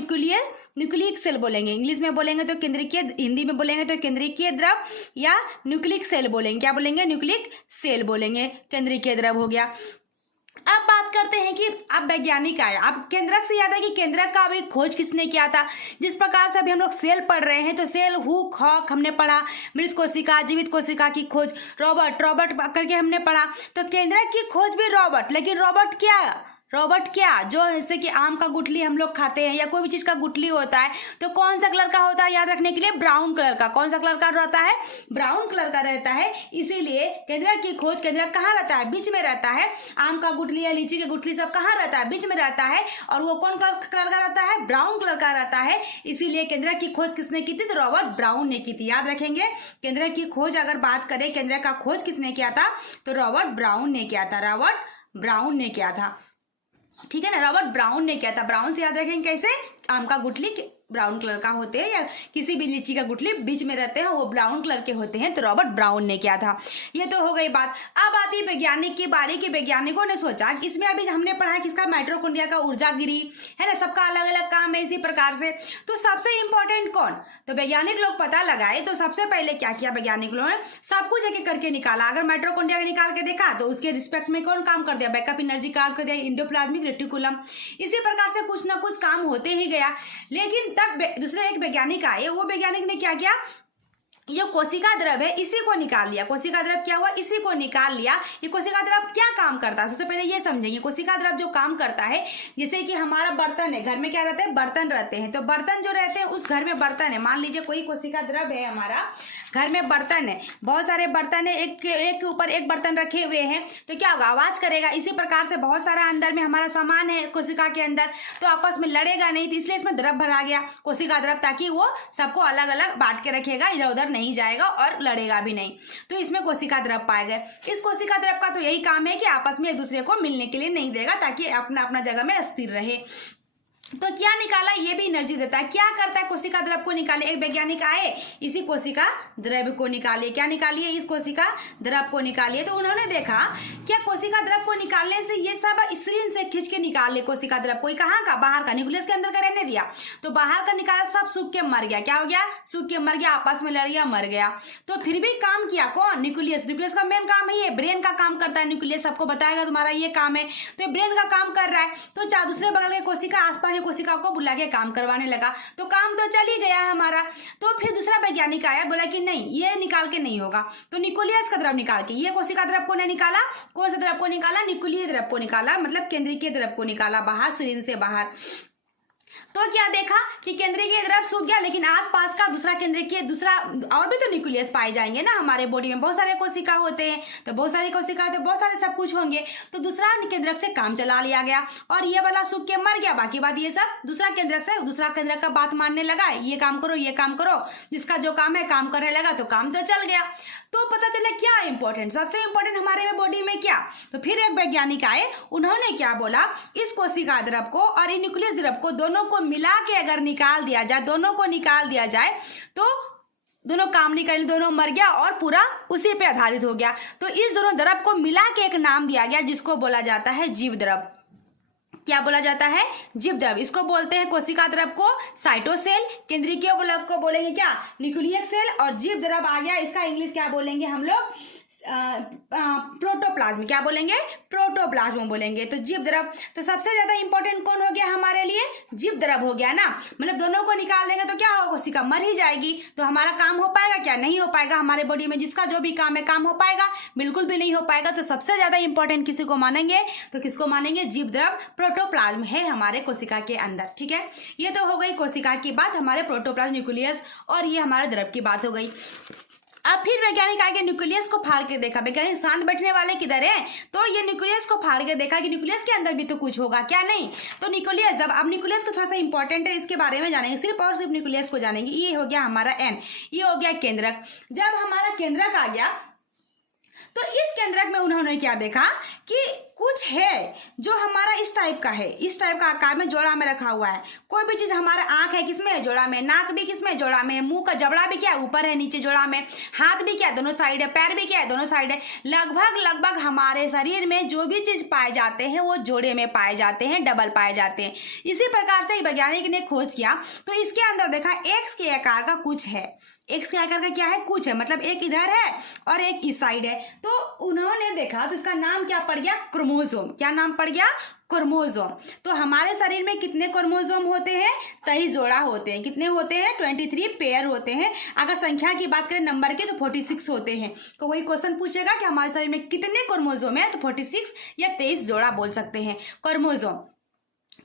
न्यूक्लिक सेल बोलेंगे। इंग्लिश में बोलेंगे तो केंद्रिकीय, हिंदी में बोलेंगे तो केंद्रिकीय द्रव या न्यूक्लिक सेल बोलेंगे। क्या बोलेंगे, न्यूक्लिक सेल बोलेंगे, केंद्रिकीय द्रव हो गया। अब बात करते हैं कि अब वैज्ञानिक आया। अब केंद्रक से याद है कि केंद्रक का अभी खोज किसने किया था। जिस प्रकार से अभी हम लोग सेल पढ़ रहे हैं, तो सेल, हुक, हॉक हमने पढ़ा, मृत कोशिका, जीवित कोशिका की खोज रॉबर्ट करके हमने पढ़ा। तो केंद्रक की खोज भी रॉबर्ट, लेकिन रॉबर्ट क्या, जो जैसे कि आम का गुठली हम लोग खाते हैं या कोई भी चीज का गुठली होता है, तो कौन सा कलर का होता है, याद रखने के लिए ब्राउन कलर का। कौन सा कलर का रहता है, ब्राउन कलर का रहता है। इसीलिए केंद्रक की खोज, केंद्रक कहाँ रहता है, बीच में रहता है। आम का गुठली या लीची की गुठली सब कहाँ रहता है, बीच में रहता है। और वो कौन कलर का रहता है, ब्राउन कलर का रहता है। इसीलिए केंद्रक की खोज किसने की थी, तो रॉबर्ट ब्राउन ने की थी। याद रखेंगे, केंद्रक की खोज अगर बात करें, केंद्रक का खोज किसने किया था, तो रॉबर्ट ब्राउन ने किया था। रॉबर्ट ब्राउन ने किया था, ठीक है ना, रॉबर्ट ब्राउन ने किया था। ब्राउन से याद रखेंगे कैसे, आम का गुठली ब्राउन कलर का होते हैं, या किसी भी लीची का गुठली बीच में रहते हैं, वो ब्राउन कलर के होते हैं। तो रॉबर्ट ब्राउन ने किया था। ये तो हो गई बात। अब आती वैज्ञानिक की बारी की। वैज्ञानिकों ने सोचा, इसमें अभी हमने पढ़ा है किसका, माइटोकॉन्ड्रिया का ऊर्जा गिरी है ना, सबका अलग अलग काम है इसी प्रकार से। तो सबसे इंपॉर्टेंट कौन, तो वैज्ञानिक लोग पता लगाए। तो सबसे पहले क्या किया वैज्ञानिक लोगों ने, सब कुछ एक करके निकाला। अगर माइटोकॉन्ड्रिया निकाल के देखा तो उसके रिस्पेक्ट में कौन काम कर दिया, बैकअप एनर्जी काम कर दिया, इंडोप्लाज्मिक रेटिकुलम। इसी प्रकार से कुछ ना कुछ काम होते ही गया। लेकिन तब दूसरे एक वैज्ञानिक आए। वो वैज्ञानिक ने क्या किया, ये कोशिका द्रव है, इसी को निकाल लिया। कोशिका द्रव क्या हुआ, इसी को निकाल लिया। ये कोशिका द्रव क्या काम करता है, सबसे पहले ये समझेंगे। कोशिका द्रव जो काम करता है, जैसे कि हमारा बर्तन है, घर में क्या रहते हैं, बर्तन रहते हैं। तो बर्तन जो रहते हैं, उस घर में बर्तन है, मान लीजिए कोई कोशिका द्रव है, हमारा घर में बर्तन है, बहुत सारे बर्तन है, एक के ऊपर एक बर्तन रखे हुए हैं, तो क्या होगा, आवाज करेगा। इसी प्रकार से बहुत सारा अंदर में हमारा सामान है कोशिका के अंदर, तो आपस में लड़ेगा नहीं, तो इसलिए इसमें द्रव भरा गया, कोशिका द्रव, ताकि वो सबको अलग अलग बांट के रखेगा, इधर उधर नहीं जाएगा और लड़ेगा भी नहीं। तो इसमें कोशिका द्रव पाए गए। इस कोशिका द्रव का तो यही काम है कि आपस में एक दूसरे को मिलने के लिए नहीं देगा, ताकि अपना अपना जगह में स्थिर रहे। तो क्या निकाला, ये भी एनर्जी देता है। क्या करता है, कोशिका द्रव को निकाले। एक वैज्ञानिक आए, इसी कोशिका द्रव को निकालिए। क्या निकालिए, इस कोशिका द्रव को निकालिए। तो उन्होंने देखा क्या कोशिका द्रव को निकालने से ये सब स्क्रीन से खींच के निकाल ले कोशिका द्रव को। कहाँ का, बाहर का, न्यूक्लियस के अंदर का रहने दिया, तो बाहर का निकाला, सब सूख के मर गया। क्या हो गया, सूख के मर गया, आपस में लड़ गया, मर गया। तो फिर भी काम किया कौन, न्यूक्लियस। न्यूक्लियस का मेन काम है, ये ब्रेन का काम करता है न्यूक्लियस, सबको बताएगा तुम्हारा ये काम है। तो ब्रेन का काम कर रहा है, तो दूसरे बगल के कोशिका, आसपास के कोशिका को बुला के काम करवाने लगा। तो काम तो चल ही गया हमारा। तो फिर दूसरा वैज्ञानिक आया, बोला कि नहीं, ये निकाल के नहीं होगा। तो न्यूक्लियस का द्रव निकाल के, ये कोशिका द्रव को नहीं निकाला, कौन सा द्रव को निकाला, न्यूक्लिय द्रव को निकाला, मतलब केंद्रीय द्रव को निकाला बाहर, शरीर से बाहर। तो क्या देखा कि केंद्रीय द्रव सूख गया, लेकिन आसपास का दूसरा केंद्रीय, दूसरा और भी तो न्यूक्लियस पाए जाएंगे ना हमारे बॉडी में, बहुत सारे कोशिका होते हैं, तो बहुत सारी कोशिका होते हैं, बहुत सारे सब कुछ होंगे। तो दूसरा केंद्रक से काम चला लिया गया, और ये वाला सूख के मर गया। बाकी बात ये सब दूसरा केंद्रक से, दूसरा केंद्रक का बात मानने लगा, ये काम करो, ये काम करो, जिसका जो काम है काम करने लगा, तो काम तो चल गया। तो पता चले क्या इंपॉर्टेंट, सबसे इंपॉर्टेंट हमारे में बॉडी में क्या। तो फिर एक वैज्ञानिक आए, उन्होंने क्या बोला, इस कोशिका द्रव को और इन न्यूक्लियस द्रव को दोनों को मिला के अगर निकाल दिया जाए, दोनों को निकाल दिया जाए, तो दोनों काम नहीं करे, दोनों मर गया और पूरा उसी पे आधारित हो गया। तो इस दोनों द्रव को मिला के एक नाम दिया गया, जिसको बोला जाता है जीव द्रव। क्या बोला जाता है, जीव द्रव। इसको बोलते हैं कोशिका द्रव को साइटोसेल, केंद्रीय द्रव को बोलेंगे क्या, न्यूक्लियस सेल, और जीव द्रव आ गया, इसका इंग्लिश क्या बोलेंगे हम लोग, प्रोटोप्लाज्म। क्या बोलेंगे, प्रोटोप्लाज्म बोलेंगे। तो जीव द्रव, तो सबसे ज्यादा इंपॉर्टेंट कौन हो गया हमारे लिए, जीव द्रव हो गया ना। मतलब दोनों को निकाल देंगे तो क्या होगा, कोशिका मर ही जाएगी। तो हमारा काम हो पाएगा क्या, नहीं हो पाएगा। हमारे बॉडी में जिसका जो भी काम है, काम हो पाएगा, बिल्कुल भी नहीं हो पाएगा। तो सबसे ज्यादा इंपॉर्टेंट किसी को मानेंगे, तो किसको मानेंगे, जीव द्रव, प्रोटोप्लाज्म है हमारे कोशिका के अंदर। ठीक है, ये तो हो गई कोशिका की बात, हमारे प्रोटोप्लाज्म, न्यूक्लियस, और ये हमारे द्रव की बात हो गई। अब फिर वैज्ञानिक आगे न्यूक्लियस को फाड़ के देखा। वैज्ञानिक शांत बैठने वाले किधर है, तो ये न्यूक्लियस को फाड़ के देखा कि न्यूक्लियस के अंदर भी तो कुछ होगा, क्या नहीं। तो न्यूक्लियस, जब अब न्यूक्लियस को थोड़ा सा इंपॉर्टेंट है, इसके बारे में जानेंगे, सिर्फ और सिर्फ न्यूक्लियस को जानेंगे। ये हो गया हमारा एन, ये हो गया केंद्रक। जब हमारा केंद्रक आ गया, तो इस केंद्रक में उन्होंने क्या देखा कि कुछ है जो हमारा इस टाइप का है, इस टाइप का आकार में जोड़ा में रखा हुआ है। कोई भी चीज, हमारा आंख है किसमें है, जोड़ा में, नाक भी किसमें, जोड़ा में, मुंह का जबड़ा भी क्या है, ऊपर है, नीचे जोड़ा में, हाथ भी क्या है, दोनों साइड है, पैर भी क्या है, दोनों साइड है। लगभग हमारे शरीर में जो भी चीज पाए जाते हैं, वो जोड़े में पाए जाते हैं, डबल पाए जाते हैं। इसी प्रकार से वैज्ञानिक ने खोज किया, तो इसके अंदर देखा एक्स के आकार का कुछ है, एक्स के आकार का क्या है, कुछ है, मतलब एक इधर है और एक इस साइड है। तो उन्होंने देखा, तो इसका नाम क्या पड़ गया, क्रोमोसोम। क्या नाम पड़ गया, क्रोमोसोम। तो हमारे शरीर में कितने क्रोमोसोम होते हैं, 23 जोड़ा होते हैं। कितने होते हैं, 23 पेयर होते हैं। अगर संख्या की बात करें नंबर के, तो 46 होते हैं। तो वही क्वेश्चन पूछेगा कि हमारे शरीर में कितने क्रोमोसोम है, तो 46 या 23 जोड़ा बोल सकते हैं क्रोमोसोम।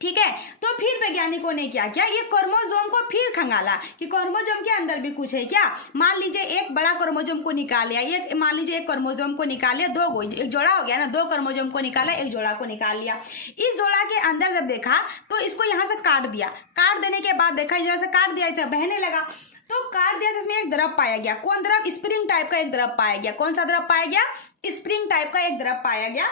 ठीक है, तो फिर वैज्ञानिकों ने क्या किया, ये क्रोमोसोम को फिर खंगाला कि क्रोमोसोम के अंदर भी कुछ है क्या। मान लीजिए एक बड़ा क्रोमोसोम को निकाल लिया, एक मान लीजिए एक क्रोमोसोम को निकाल लिया, दो, एक जोड़ा हो गया ना, दो क्रोमोसोम को निकाला, एक जोड़ा को निकाल लिया। इस जोड़ा के अंदर जब देखा, तो इसको यहाँ से काट दिया। काट देने के बाद देखा, जैसे काट दिया, ऐसा बहने लगा, तो काट दिया, तो इसमें एक द्रव पाया गया। कौन द्रव, स्प्रिंग टाइप का एक द्रव पाया गया। कौन सा द्रव पाया गया, स्प्रिंग टाइप का एक द्रव पाया गया,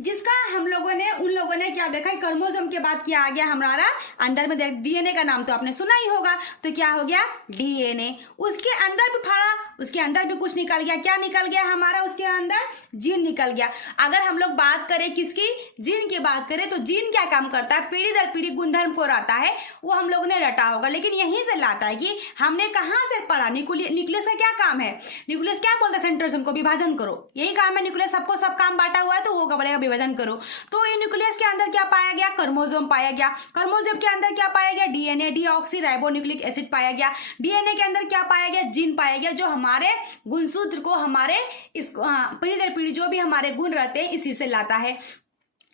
जिसका हम लोगों ने, उन लोगों ने क्या देखा, क्रोमोसोम के बाद क्या आ गया हमारा अंदर में, डीएनए का नाम तो आपने सुना ही होगा। तो क्या हो गया, डीएनए। उसके अंदर भी फाड़ा, उसके अंदर भी कुछ निकल गया। क्या निकल गया हमारा, उसके अंदर जीन निकल गया। अगर हम लोग बात करें किसकी, जीन की बात करें, तो जीन क्या काम करता है, पीढ़ी दर पीढ़ी गुणधर्म को रटा है, वो हम लोगों ने रटा होगा। लेकिन यहीं से लाता है कि हमने कहाँ से पढ़ा, न्यूक्लियस का क्या काम है, न्यूक्लियस क्या बोलता है, सेंट्रोसोम को विभाजन करो, यही काम है न्यूक्लियस, सबको सब काम बांटा हुआ है, तो वो बोले बोलेगा विभाजन करो। तो ये न्यूक्लियस के अंदर क्या पाया गया, क्रोमोसोम पाया गया। क्रोमोसोम के अंदर क्या पाया गया, डीएनए डीऑक्सी राइबोन्यूक्लिक एसिड पाया गया। डीएनए के अंदर क्या पाया गया, जीन पाया गया, जो हमारे गुणसूत्र को हमारे इसको पीढ़ी दर पीढ़ी जो भी हमारे गुण रहते हैं इसी से लाता है।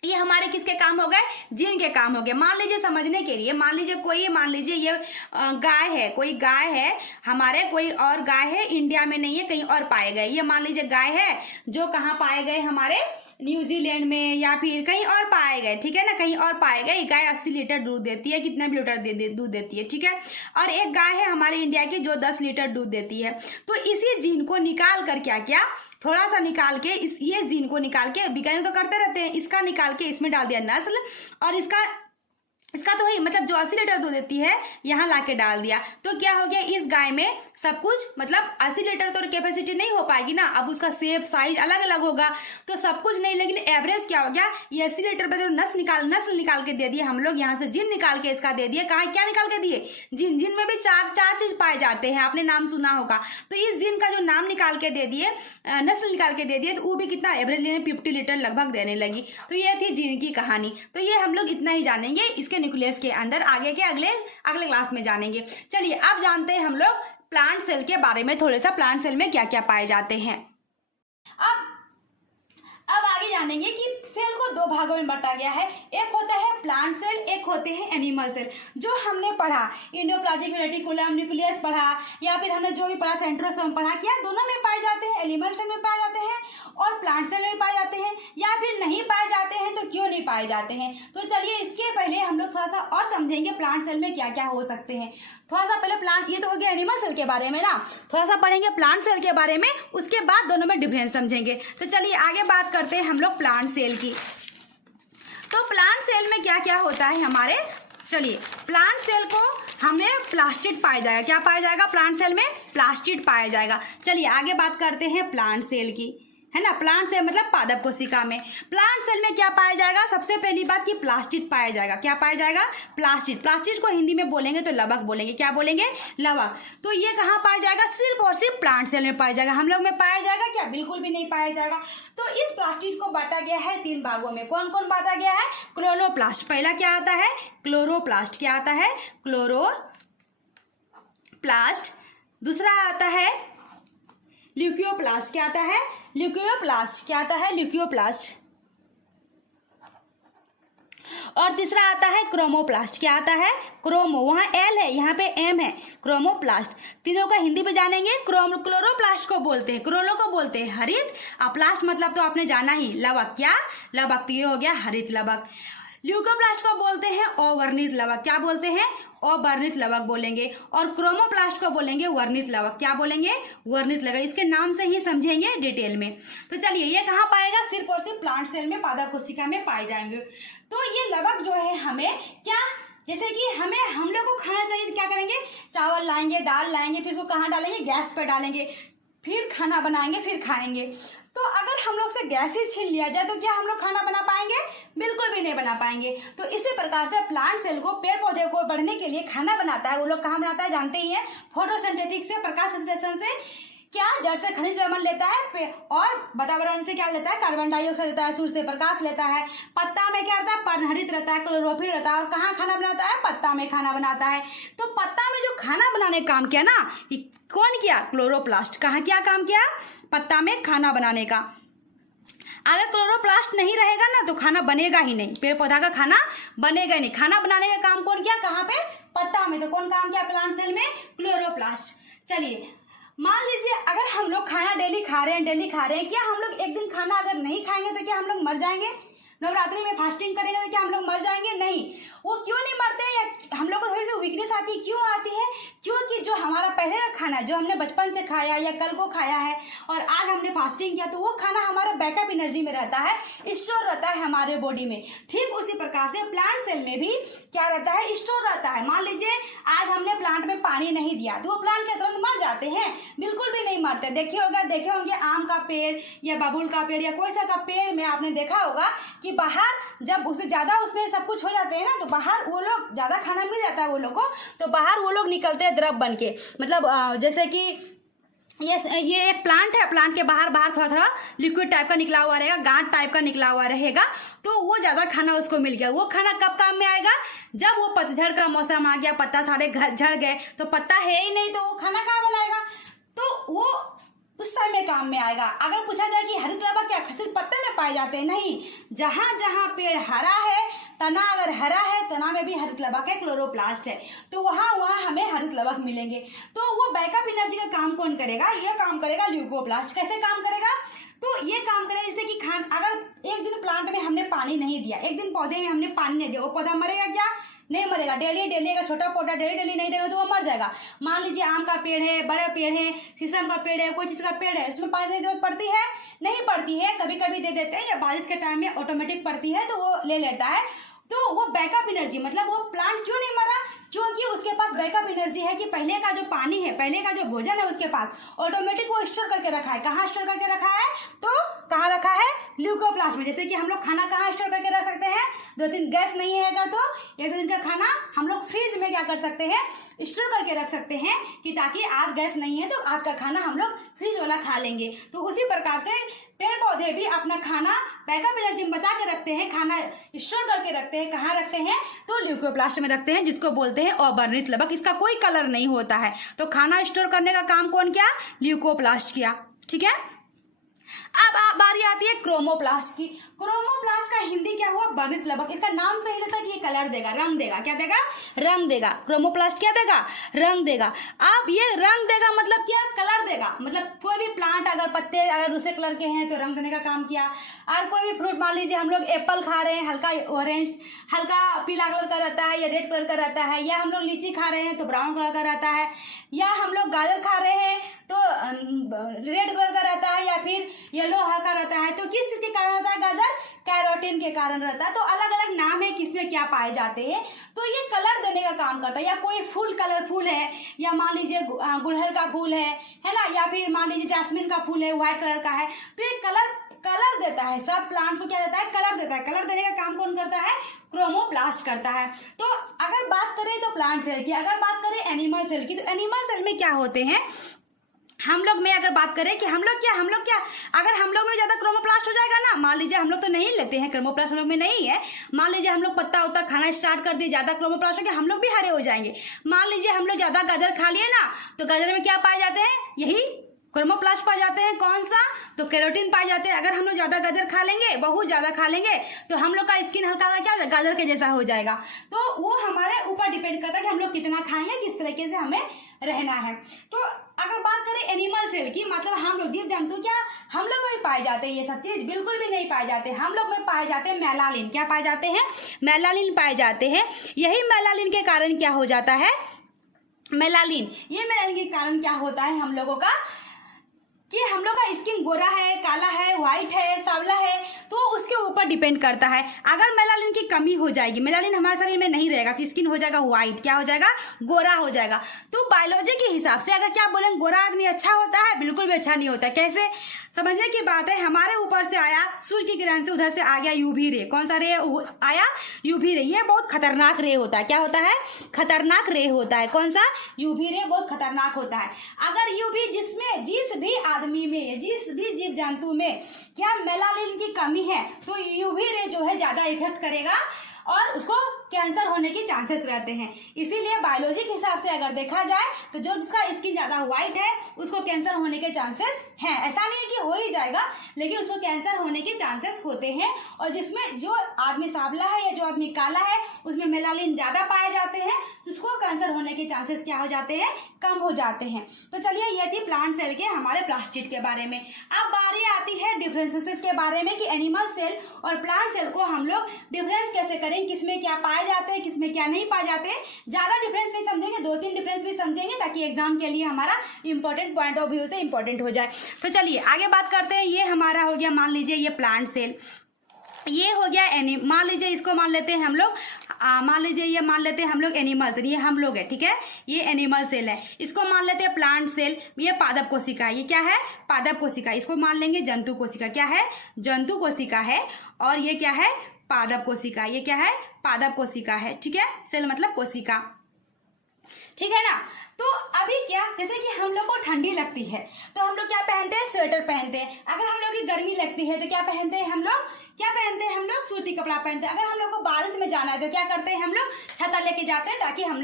ये हमारे किसके काम हो गए, जीन के काम हो गए। मान लीजिए समझने के लिए, मान लीजिए ये गाय है, कोई गाय है हमारे, कोई और गाय है इंडिया में नहीं है, कहीं और पाए गए। ये मान लीजिए गाय है जो कहाँ पाए गए, हमारे न्यूजीलैंड में या फिर कहीं और पाए गए, ठीक है ना, कहीं और पाए गए। गाय 80 लीटर दूध देती है, कितना भी लीटर दूध देती है, ठीक है। और एक गाय है हमारे इंडिया की जो 10 लीटर दूध देती है। तो इसी जीन को निकाल कर क्या किया, थोड़ा सा निकाल के ये जीन को निकाल के, विज्ञानी तो करते रहते हैं, इसका निकाल के इसमें डाल दिया नस्ल, और इसका तो वही मतलब जो 80 लीटर दूध देती है यहाँ लाके डाल दिया। तो क्या हो गया, इस गाय में सब कुछ, मतलब 80 लीटर तो कैपेसिटी नहीं हो पाएगी ना, अब उसका शेप साइज अलग अलग होगा तो सब कुछ नहीं, लेकिन एवरेज क्या हो गया, ये 80 लीटर पे जो नस्ल निकाल के दे दिए हम लोग, यहाँ से जीन निकाल के इसका दे दिए। कहाँ क्या निकाल के दिए, जीन में भी चार चीज पाए जाते हैं, आपने नाम सुना होगा। तो इस जीन का जो नाम निकाल के दे दिए, नस्ल निकाल के दे दिए, तो वो भी कितना एवरेज 50 लीटर लगभग देने लगी। तो ये थी जीन की कहानी। तो ये हम लोग इतना ही जानेंगे इसके न्यूक्लियस के अंदर, आगे के अगले क्लास में जानेंगे। चलिए अब जानते हैं हम लोग प्लांट सेल के बारे में, थोड़ा सा प्लांट सेल में क्या क्या पाए जाते हैं। अब आगे जानेंगे कि सेल को 2 भागों में बांटा गया है, एक होता है प्लांट सेल, एक होते हैं एनिमल सेल। जो हमने पढ़ा एंडोप्लाज्मिक रेटिकुलम, न्यूक्लियस पढ़ा, या फिर हमने जो भी पढ़ा सेंट्रोसोम पढ़ा, क्या दोनों में पाए जाते हैं, एनिमल सेल में पाए जाते हैं और प्लांट सेल में पाए जाते हैं, या फिर नहीं पाए जाते हैं तो क्यों नहीं पाए जाते हैं। तो चलिए इसके पहले हम लोग थोड़ा सा और समझेंगे प्लांट सेल में क्या क्या हो सकते हैं। थोड़ा सा पहले प्लांट, ये तो हो गया एनिमल सेल के बारे में ना, थोड़ा सा पढ़ेंगे प्लांट सेल के बारे में, उसके बाद दोनों में डिफरेंस समझेंगे। तो चलिए आगे बात करते हैं हम लोग प्लांट सेल की। तो प्लांट सेल में क्या क्या होता है हमारे, चलिए प्लांट सेल को हमें प्लास्टिड पाया जाएगा। क्या पाया जाएगा, प्लांट सेल में प्लास्टिड पाया जाएगा। चलिए आगे बात करते हैं प्लांट सेल की, है ना। प्लांट सेल मतलब पादप कोशिका में, प्लांट सेल में क्या पाया जाएगा, सबसे पहली बात कि प्लास्टिड पाया जाएगा। क्या पाया जाएगा, प्लास्टिड। प्लास्टिड को हिंदी में बोलेंगे तो लवक बोलेंगे, क्या बोलेंगे, लवक। तो ये कहाँ पाया जाएगा, सिर्फ और सिर्फ प्लांट सेल में पाया जाएगा। हम लोग में पाया जाएगा क्या, बिल्कुल भी नहीं पाया जाएगा। तो इस प्लास्टिड को बांटा गया है 3 भागों में। कौन कौन बांटा गया है, क्लोरोप्लास्ट। पहला क्या आता है, क्लोरोप्लास्ट। क्या आता है, क्लोरोप्लास्ट। दूसरा आता है ल्यूकोप्लास्ट। क्या आता है, ल्यूकोप्लास्ट। क्या आता है, ल्यूकोप्लास्ट। और तीसरा आता है क्रोमोप्लास्ट। क्या आता है, क्रोमो, वहां एल है यहाँ पे एम है, क्रोमोप्लास्ट। तीनों का हिंदी में जानेंगे। क्लोरोप्लास्ट को बोलते हैं, क्लोरो को बोलते हैं हरित, और प्लास्ट मतलब तो आपने जाना ही, लवक। क्या, लवक। तो ये हो गया हरित लवक। ल्यूकोप्लास्ट को बोलते हैं अवर्णित लवक। क्या बोलते हैं, अवर्णित लवक बोलेंगे। और क्रोमोप्लास्ट को बोलेंगे वर्णित लवक। क्या बोलेंगे, वर्णित लवक। इसके नाम से ही समझेंगे डिटेल में। तो चलिए ये कहाँ पाएगा, सिर्फ और सिर्फ प्लांट सेल में, पादप कोशिका में पाए जाएंगे। तो ये लवक जो है हमें क्या, जैसे कि हम लोग को खाना चाहिए तो क्या करेंगे, चावल लाएंगे, दाल लाएंगे, फिर उसको कहाँ डालेंगे, गैस पर डालेंगे, फिर खाना बनाएंगे, फिर खाएंगे। तो अगर हम लोग से गैस ही छीन लिया जाए तो क्या हम लोग खाना बना पाएंगे, बिल्कुल भी नहीं बना पाएंगे। तो इसी प्रकार से प्लांट सेल को, पेड़ पौधे को बढ़ने के लिए खाना बनाता है। वो लोग कहाँ बनाता है जानते ही हैं, फोटोसिंथेटिक से, प्रकाश संश्लेषण से। क्या, जड़ से खनिज लवण लेता है और वातावरण से क्या लेता है, कार्बन डाइऑक्साइड लेता है, सूर्य से प्रकाश लेता है। पत्ता में क्या रहता है, पर्णहरित रहता है, क्लोरोफिल रहता है। और कहाँ खाना बनाता है, पत्ता में खाना बनाता है। तो पत्ता में जो खाना बनाने का काम किया ना, कौन किया, क्लोरोप्लास्ट। कहाँ क्या काम किया, पत्ता में खाना बनाने का। अगर क्लोरोप्लास्ट नहीं रहेगा ना तो खाना बनेगा ही नहीं, पेड़ पौधा का खाना बनेगा ही नहीं। खाना बनाने का काम कौन किया, कहाँ पे, पत्ता में। तो कौन काम किया प्लांट सेल में, क्लोरोप्लास्ट। चलिए मान लीजिए अगर हम लोग खाना डेली खा रहे हैं, क्या हम लोग एक दिन खाना अगर नहीं खाएंगे तो क्या हम लोग मर जाएंगे। नवरात्रि में फास्टिंग करेंगे तो क्या हम लोग मर जाएंगे, नहीं। वो क्यों नहीं मरते हैं, या हम लोग को थोड़ी सी वीकनेस आती है, क्यों आती है, क्योंकि जो हमारा पहले का खाना, जो हमने बचपन से खाया या कल को खाया है और आज हमने फास्टिंग किया, तो वो खाना हमारा बैकअप एनर्जी में रहता है, स्टोर रहता है हमारे बॉडी में। ठीक उसी प्रकार से प्लांट सेल में भी क्या रहता है, स्टोर रहता है। मान लीजिए आज हमने प्लांट में पानी नहीं दिया तो वो प्लांट के तुरंत मर जाते हैं, बिल्कुल भी नहीं मरते। देखे होंगे आम का पेड़ या बबूल का पेड़ या कोई सा का पेड़ में आपने देखा होगा कि बाहर जब उसमें ज्यादा उसमें सब कुछ हो जाते हैं ना, तो बाहर वो लोग ज्यादा खाना मिल जाता है वो लोग को, तो बाहर वो लोग निकलते हैं द्रव बन के। मतलब जैसे कि ये एक प्लांट है, प्लांट के बाहर थोड़ा थोड़ा लिक्विड टाइप का निकला हुआ रहेगा, गांठ टाइप का निकला हुआ रहेगा, तो वो ज्यादा खाना उसको मिल गया। वो खाना कब काम में आएगा? जब वो पतझड़ का मौसम आ गया, पत्ता सारे झड़ गए, तो पत्ता है ही नहीं, तो वो खाना कहाँ बनाएगा? तो वो उस टाइम में काम में आएगा। अगर पूछा जाए कि हरित लवक क्या सिर्फ पत्ते में पाए जाते हैं? नहीं, जहां जहां पेड़ हरा है, तना अगर हरा है, तना में भी हरित लवक है, क्लोरोप्लास्ट है, तो वहां वहां हमें हरित लवक मिलेंगे। तो वो बैकअप एनर्जी का काम कौन करेगा? ये काम करेगा ल्यूकोप्लास्ट। कैसे काम करेगा? तो ये काम करेगा जैसे कि अगर एक दिन प्लांट में हमने पानी नहीं दिया, एक दिन पौधे में हमने पानी नहीं दिया, वो पौधा मरेगा क्या? नहीं मरेगा। डेली अगर छोटा पौधा डेली नहीं देगा तो वो मर जाएगा। मान लीजिए आम का पेड़ है, बड़े पेड़ है, शीशम का पेड़ है, कोई चीज का पेड़ है, उसमें पानी देने की जरूरत पड़ती है? नहीं पड़ती है। कभी कभी दे देते हैं, या बारिश के टाइम में ऑटोमेटिक पड़ती है तो वो ले लेता है। तो वो बैकअप एनर्जी, मतलब वो प्लांट क्यों नहीं मरा? क्योंकि उसके पास बैकअप एनर्जी है कि पहले का जो पानी है, पहले का जो भोजन है उसके पास ऑटोमेटिक वो स्टोर करके रखा है। कहाँ स्टोर करके रखा है? तो कहाँ रखा है? ल्यूकोप्लास्ट में। जैसे कि हम लोग खाना कहाँ स्टोर करके रख सकते हैं? 2-3 गैस नहीं है तो 1-2 दिन का खाना हम लोग फ्रिज में क्या कर सकते हैं? स्टोर करके रख सकते हैं, कि ताकि आज गैस नहीं है तो आज का खाना हम लोग फ्रिज वाला खा लेंगे। तो उसी प्रकार से पेड़ पौधे भी अपना खाना बैकअप एनर्जी में बचा के रखते हैं, खाना स्टोर करके रखते हैं। कहाँ रखते हैं? तो ल्यूकोप्लास्ट में रखते हैं, जिसको बोलते हैं अवर्णित लवक। इसका कोई कलर नहीं होता है। तो खाना स्टोर करने का काम कौन किया? ल्यूकोप्लास्ट किया। ठीक है। अब बारी आती है क्रोमोप्लास्ट की। क्रोमोप्लास्ट का हिंदी क्या हुआ? वर्णित लवक। इसका नाम से ही लगता है कि ये कलर देगा, रंग देगा। क्या देगा? रंग देगा। क्रोमोप्लास्ट क्या देगा? रंग देगा। अब ये रंग देगा मतलब क्या? कलर देगा। मतलब कोई भी प्लांट अगर पत्ते अगर दूसरे कलर के हैं तो रंग देने का काम किया। और कोई भी फ्रूट, मान लीजिए हम लोग एप्पल खा रहे हैं, हल्का ऑरेंज, हल्का पीला कलर का रहता है या रेड कलर का रहता है, या हम लोग लीची खा रहे हैं तो ब्राउन कलर का रहता है, या हम लोग गाजर खा रहे हैं तो रेड कलर का रहता है, या फिर येलो हल्का रहता है। तो किस चीज के कारण रहता है गाजर? कैरोटीन के कारण रहता है। तो अलग अलग नाम है किसमें क्या पाए जाते हैं। तो ये कलर देने का काम करता है। या कोई फूल कलरफुल है, या मान लीजिए गुड़हल का फूल है ना, या फिर मान लीजिए जास्मिन का फूल है, व्हाइट कलर का है, तो ये कलर देता है। सब प्लांट को क्या देता है? कलर देता है। कलर देने का काम कौन करता है? क्रोमोप्लास्ट करता है। तो अगर बात करें तो प्लांट सेल की, अगर बात करें एनिमल सेल की, तो एनिमल सेल में क्या होते हैं? हम लोग में अगर बात करें कि हम लोग क्या अगर हम लोग में ज्यादा क्रोमोप्लास्ट हो जाएगा ना, मान लीजिए हम लोग तो नहीं लेते हैं, क्रोमोप्लास्ट हम लोग में नहीं है, मान लीजिए हम लोग पत्ता उत्ता खाना स्टार्ट कर दिए, ज्यादा क्रोमोप्लास्ट हो गया, हम लोग भी हरे हो जाएंगे। मान लीजिए हम लोग ज्यादा गाजर खा लिए ना, तो गाजर में क्या पाए जाते हैं? यही क्रोमोप्लास्ट पाए जाते हैं। कौन सा? तो कैरोटीन पाए जाते हैं। अगर हम लोग ज्यादा गाजर खा लेंगे, बहुत ज्यादा खा लेंगे, तो हम लोग का स्किन हल्का क्या गाजर के जैसा हो जाएगा। तो वो हमारे ऊपर डिपेंड करता है कि हम लोग कितना खाएंगे, किस तरीके से हमें रहना है। तो अगर बात करें एनिमल सेल की, मतलब हम लोग जीव जंतु क्या हम लोग में पाए जाते हैं? ये सब चीज बिल्कुल भी नहीं पाए जाते। हम लोग में पाए जाते हैं मेलानिन। क्या पाए जाते हैं? मेलानिन पाए जाते हैं। यही मेलानिन के कारण क्या हो जाता है? मेलानिन के कारण क्या होता है हम लोगों का, कि हम लोग का स्किन गोरा है, काला है, व्हाइट है, सांवला है, तो उसके ऊपर डिपेंड करता है। अगर मेलानिन की कमी हो जाएगी, मेलानिन हमारे शरीर में नहीं रहेगा, तो स्किन हो जाएगा व्हाइट। क्या हो जाएगा? गोरा हो जाएगा। तो बायोलॉजी के हिसाब से अगर क्या बोलेंगे, गोरा आदमी अच्छा होता है? बिल्कुल भी अच्छा नहीं होता। कैसे? समझने की बात है, हमारे ऊपर से आया सूर्य की किरण से, उधर से आ गया यूवी रे। कौन सा रे आया? UV ray. ये बहुत खतरनाक रे होता है। क्या होता है? खतरनाक रे होता है। कौन सा? यूवी रे बहुत खतरनाक होता है। अगर यूवी जिस भी आदमी में, जिस भी जीव जंतु में क्या मेलानिन की कमी है, तो यूवी रे जो है ज्यादा इफेक्ट करेगा और उसको कैंसर होने के चांसेस रहते हैं। इसीलिए बायोलॉजी के हिसाब से अगर देखा जाए तो जो जिसका स्किन ज्यादा व्हाइट है उसको कैंसर होने के चांसेस हैं। ऐसा नहीं है कि हो ही जाएगा, लेकिन उसको कैंसर होने के चांसेस होते हैं। और जिसमें जो आदमी सांवला है या जो आदमी काला है उसमें मेलानिन ज्यादा पाए जाते हैं, तो उसको कैंसर होने के चांसेस क्या हो जाते हैं? कम हो जाते हैं। तो चलिए, ये थी प्लांट सेल के हमारे प्लास्टिड के बारे में। अब बारी आती है डिफरेंसेस के बारे में, कि एनिमल सेल और प्लांट सेल को हम लोग डिफरेंस कैसे करें, किसमें क्या पाए जाते हैं, किसमें क्या नहीं पाए जाते हैं। ज्यादा डिफरेंस नहीं समझेंगे, 2-3 डिफरेंस भी समझेंगे, ताकि एग्जाम के लिए हमारा इंपॉर्टेंट पॉइंट ऑफ व्यू से इंपॉर्टेंट हो जाए। तो चलिए आगे बात करते हैं। ये हमारा हो गया, मान लीजिए ये प्लांट सेल, ये हो गया मान लीजिए इसको मान लेते हैं हम लोग, मान लीजिए ये मान लेते हैं हम लोग एनिमल सेल, ये हम लोग है, ठीक है, ये एनिमल सेल है। इसको मान लेते हैं प्लांट सेल, ये पादप कोशिका है। ये क्या है? पादप कोशिका। इसको मान लेंगे जंतु कोशिका। क्या है? जंतु कोशिका है। और ये क्या है? पादप कोशिका। ये क्या है? पादप कोशिका है। ठीक है, सेल मतलब कोशिका। ठीक है ना। तो अभी क्या, जैसे कि हम लोग को ठंडी लगती है तो हम लोग क्या पहनते हैं, स्वेटर पहनते हैं। अगर हम लोग की गर्मी लगती है तो क्या पहनते हैं हम लोग, क्या पहनते हैं हम लोग, सूती कपड़ा पहनते हैं। अगर हम लोग को बारिश में जाना है तो क्या करते हैं हम लोग, छाता लेके जाते हैं ताकि हम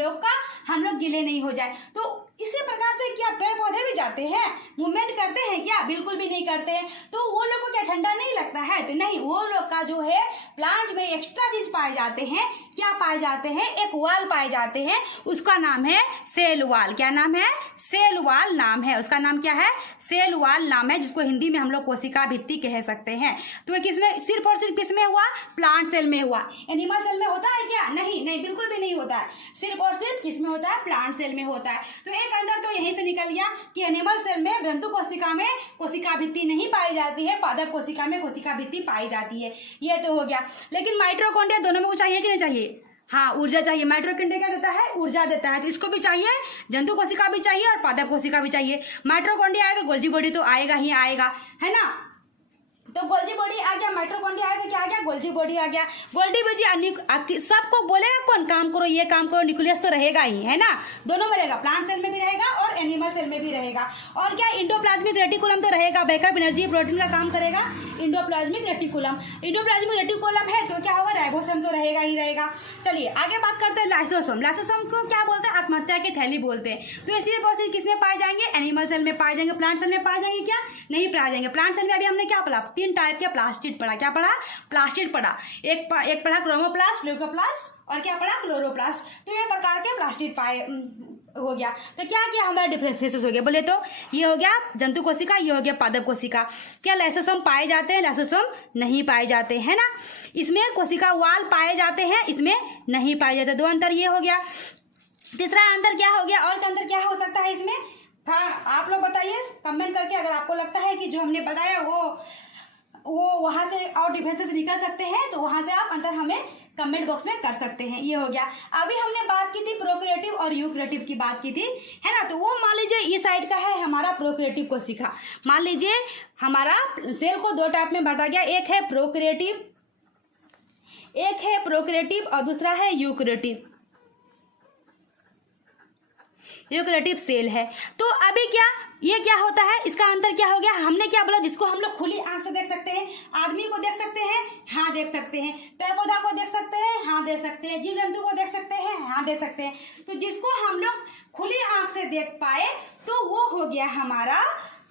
लोग गीले नहीं हो जाए। तो इसी प्रकार से क्या पेड़ पौधे भी जाते हैं, मूवमेंट करते हैं क्या, बिल्कुल भी नहीं करते हैं। तो वो लोग को क्या ठंडा नहीं लगता है, तो नहीं, वो लोग का जो है प्लांट में एक्स्ट्रा चीज पाए जाते हैं। क्या पाए जाते हैं, एक वाल पाए जाते हैं, उसका नाम है सेल वाल। क्या नाम है, सेल वाल नाम है उसका, नाम क्या है, सेल वाल नाम है, जिसको हिंदी में हम लोग कोशिका भित्ति कह सकते हैं। तो किसमें, सिर्फ और सिर्फ किसमें हुआ, प्लांट सेल में हुआ। एनिमल सेल में होता है क्या, नहीं नहीं, बिल्कुल भी नहीं होता है, सिर्फ और सिर्फ किसमें होता है, प्लांट सेल में होता है। तो एक अंदर तो यहीं से निकल गया कि एनिमल सेल में जंतु कोशिका में कोशिका भित्ति नहीं पाई जाती है, पादप कोशिका में कोशिका भित्ति पाई जाती है। ये तो हो गया। लेकिन माइटोकॉन्ड्रिया दोनों में को चाहिए कि नहीं चाहिए, हाँ, ऊर्जा चाहिए। माइटोकॉन्ड्रिया क्या देता है, ऊर्जा देता है, तो इसको भी चाहिए, जंतु कोशिका भी चाहिए और पादप कोशिका भी चाहिए। माइटोकॉन्ड्रिया आए तो गोल्जी बॉडी तो आएगा ही आएगा, है ना। तो गोल्जी बॉडी आ गया, माइटोकॉन्ड्रिया आया तो क्या आ गया, गोल्जी बॉडी आ गया। गोल्जी बॉडी सबको बोलेगा कौन, काम करो ये काम करो, न्यूक्लियस तो रहेगा ही, है ना, दोनों में रहेगा, प्लांट सेल में भी रहेगा और एनिमल सेल में भी रहेगा। और क्या, इंडोप्लाज्मिक रेटिकुलम तो रहेगा, बैकअप एनर्जी प्रोटीन का काम करेगा इंडोप्लाज्मिक रेटिकुलम। इंडोप्लाज्मिक रेटिकुलम है तो क्या होगा, राइबोसोम तो रहेगा ही रहेगा। चलिए आगे बात करते हैं लाइसोसोम। लाइसोसोम को क्या बोलते हैं, आत्महत्या की थैली बोलते हैं। तो ऐसी प्रोसेस किसमें पाए जाएंगे, एनिमल सेल में पाए जाएंगे। प्लांट सेल में पाए जाएंगे क्या, नहीं पाए जाएंगे। प्लांट सेल में अभी हमने क्या पढ़ा, 3 टाइप के प्लास्टिड पढ़ा। क्या पढ़ा, प्लास्टिड पढ़ा। एक पढ़ा क्रोमोप्लास्ट, ल्यूकोप्लास्ट और क्या पढ़ा, क्लोरोप्लास्ट। तो ये प्रकार के प्लास्टिड पाए हो गया। तो क्या क्या हमारा डिफरेंशिएशन हो गया, बोले तो ये हो गया जंतु कोशिका, ये हो गया पादप कोशिका। क्या लाइसोसोम पाए जाते हैं, लाइसोसोम नहीं पाए जाते, है ना। इसमें कोशिका वाल पाए जाते हैं, इसमें नहीं पाए जाते। 2 अंतर ये हो गया। तीसरा अंतर क्या हो गया, और का अंतर क्या हो सकता है इसमें, हाँ आप लोग बताइए कमेंट करके। अगर आपको लगता है कि जो हमने बताया वो वहां से और डिफरेंसेस निकल सकते हैं तो वहां से आप अंतर हमें कमेंट बॉक्स में कर सकते हैं। ये हो गया। अभी हमने बात की थी प्रोक्रिएटिव और यूक्रिएटिव की बात की थी, है ना। तो वो मान लीजिए इस साइड का है हमारा प्रोक्रिएटिव कोशिका। मान लीजिए हमारा सेल को 2 टाइप में बांटा गया, एक है प्रोक्रिएटिव और दूसरा है यूक्रिएटिव। यूक्रिएटिव सेल है। तो अभी क्या, ये क्या होता है, इसका अंतर क्या हो गया, हमने क्या बोला, जिसको हम लोग खुली आंख से देख सकते हैं, आदमी को देख सकते हैं, हाँ देख सकते हैं, पेड़ पौधा को देख सकते हैं, हाँ देख सकते हैं, जीव जंतु को देख सकते हैं, हाँ देख सकते हैं। तो जिसको हम लोग खुली आंख से देख पाए तो वो हो गया हमारा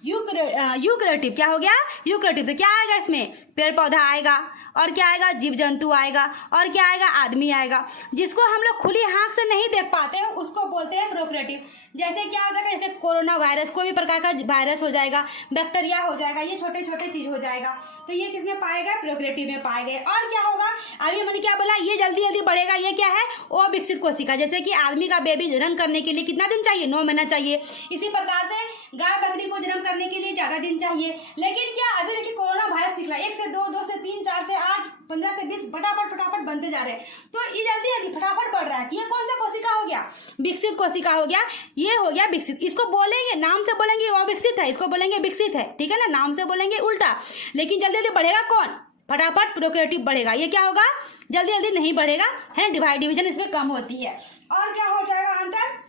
यूक्रिएटिव। क्या हो गया, यूक्रिएटिव। तो क्या आएगा इसमें, पेड़ पौधा आएगा और क्या आएगा, जीव जंतु आएगा और क्या आएगा, आदमी आएगा। जिसको हम लोग खुली आंख से नहीं देख पाते हैं उसको बोलते हैं प्रोक्रिएटिव। जैसे क्या हो जाएगा, जैसे कोरोना वायरस, कोई भी प्रकार का वायरस हो जाएगा, बैक्टीरिया हो जाएगा, ये छोटे छोटे चीज हो जाएगा, तो ये किसमें पाए गए, प्रोक्रिएटिव में पाए गए। और क्या होगा, अभी मैंने क्या बोला, ये जल्दी जल्दी बढ़ेगा, ये क्या है, अविकसित कोशिका। जैसे कि आदमी का बेबी जन्म करने के लिए कितना दिन चाहिए, 9 महीना चाहिए। इसी प्रकार से गाय बकरी को जन्म करने के लिए ज्यादा दिन चाहिए। लेकिन क्या, अभी देखिए कोरोना वायरस निकला, 1 से 2, 2 से 3, 4 से 8, 15 से 20, फटाफट बनते जा रहे हैं। तो ये जल्दी जल्दी फटाफट बढ़ रहा है। ये कौन सा कोशिका हो गया, विकसित कोशिका हो गया। ये हो गया विकसित। इसको बोलेंगे, नाम से बोलेंगे अविकसित है, इसको बोलेंगे विकसित है, ठीक है ना, नाम से बोलेंगे उल्टा। लेकिन जल्दी जल्दी बढ़ेगा कौन, फटाफट प्रोक्रिएटिव बढ़ेगा। ये क्या होगा, जल्दी जल्दी नहीं बढ़ेगा, है, डिविजन इसमें कम होती है। और क्या हो जाएगा अंतर,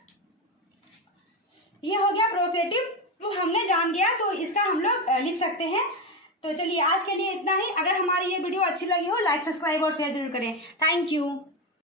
ये हो गया प्रोक्रिएटिव। तो हमने जान गया, तो इसका हम लोग लिख सकते हैं। तो चलिए आज के लिए इतना ही। अगर हमारी ये वीडियो अच्छी लगी हो, लाइक सब्सक्राइब और शेयर जरूर करें। Thank you.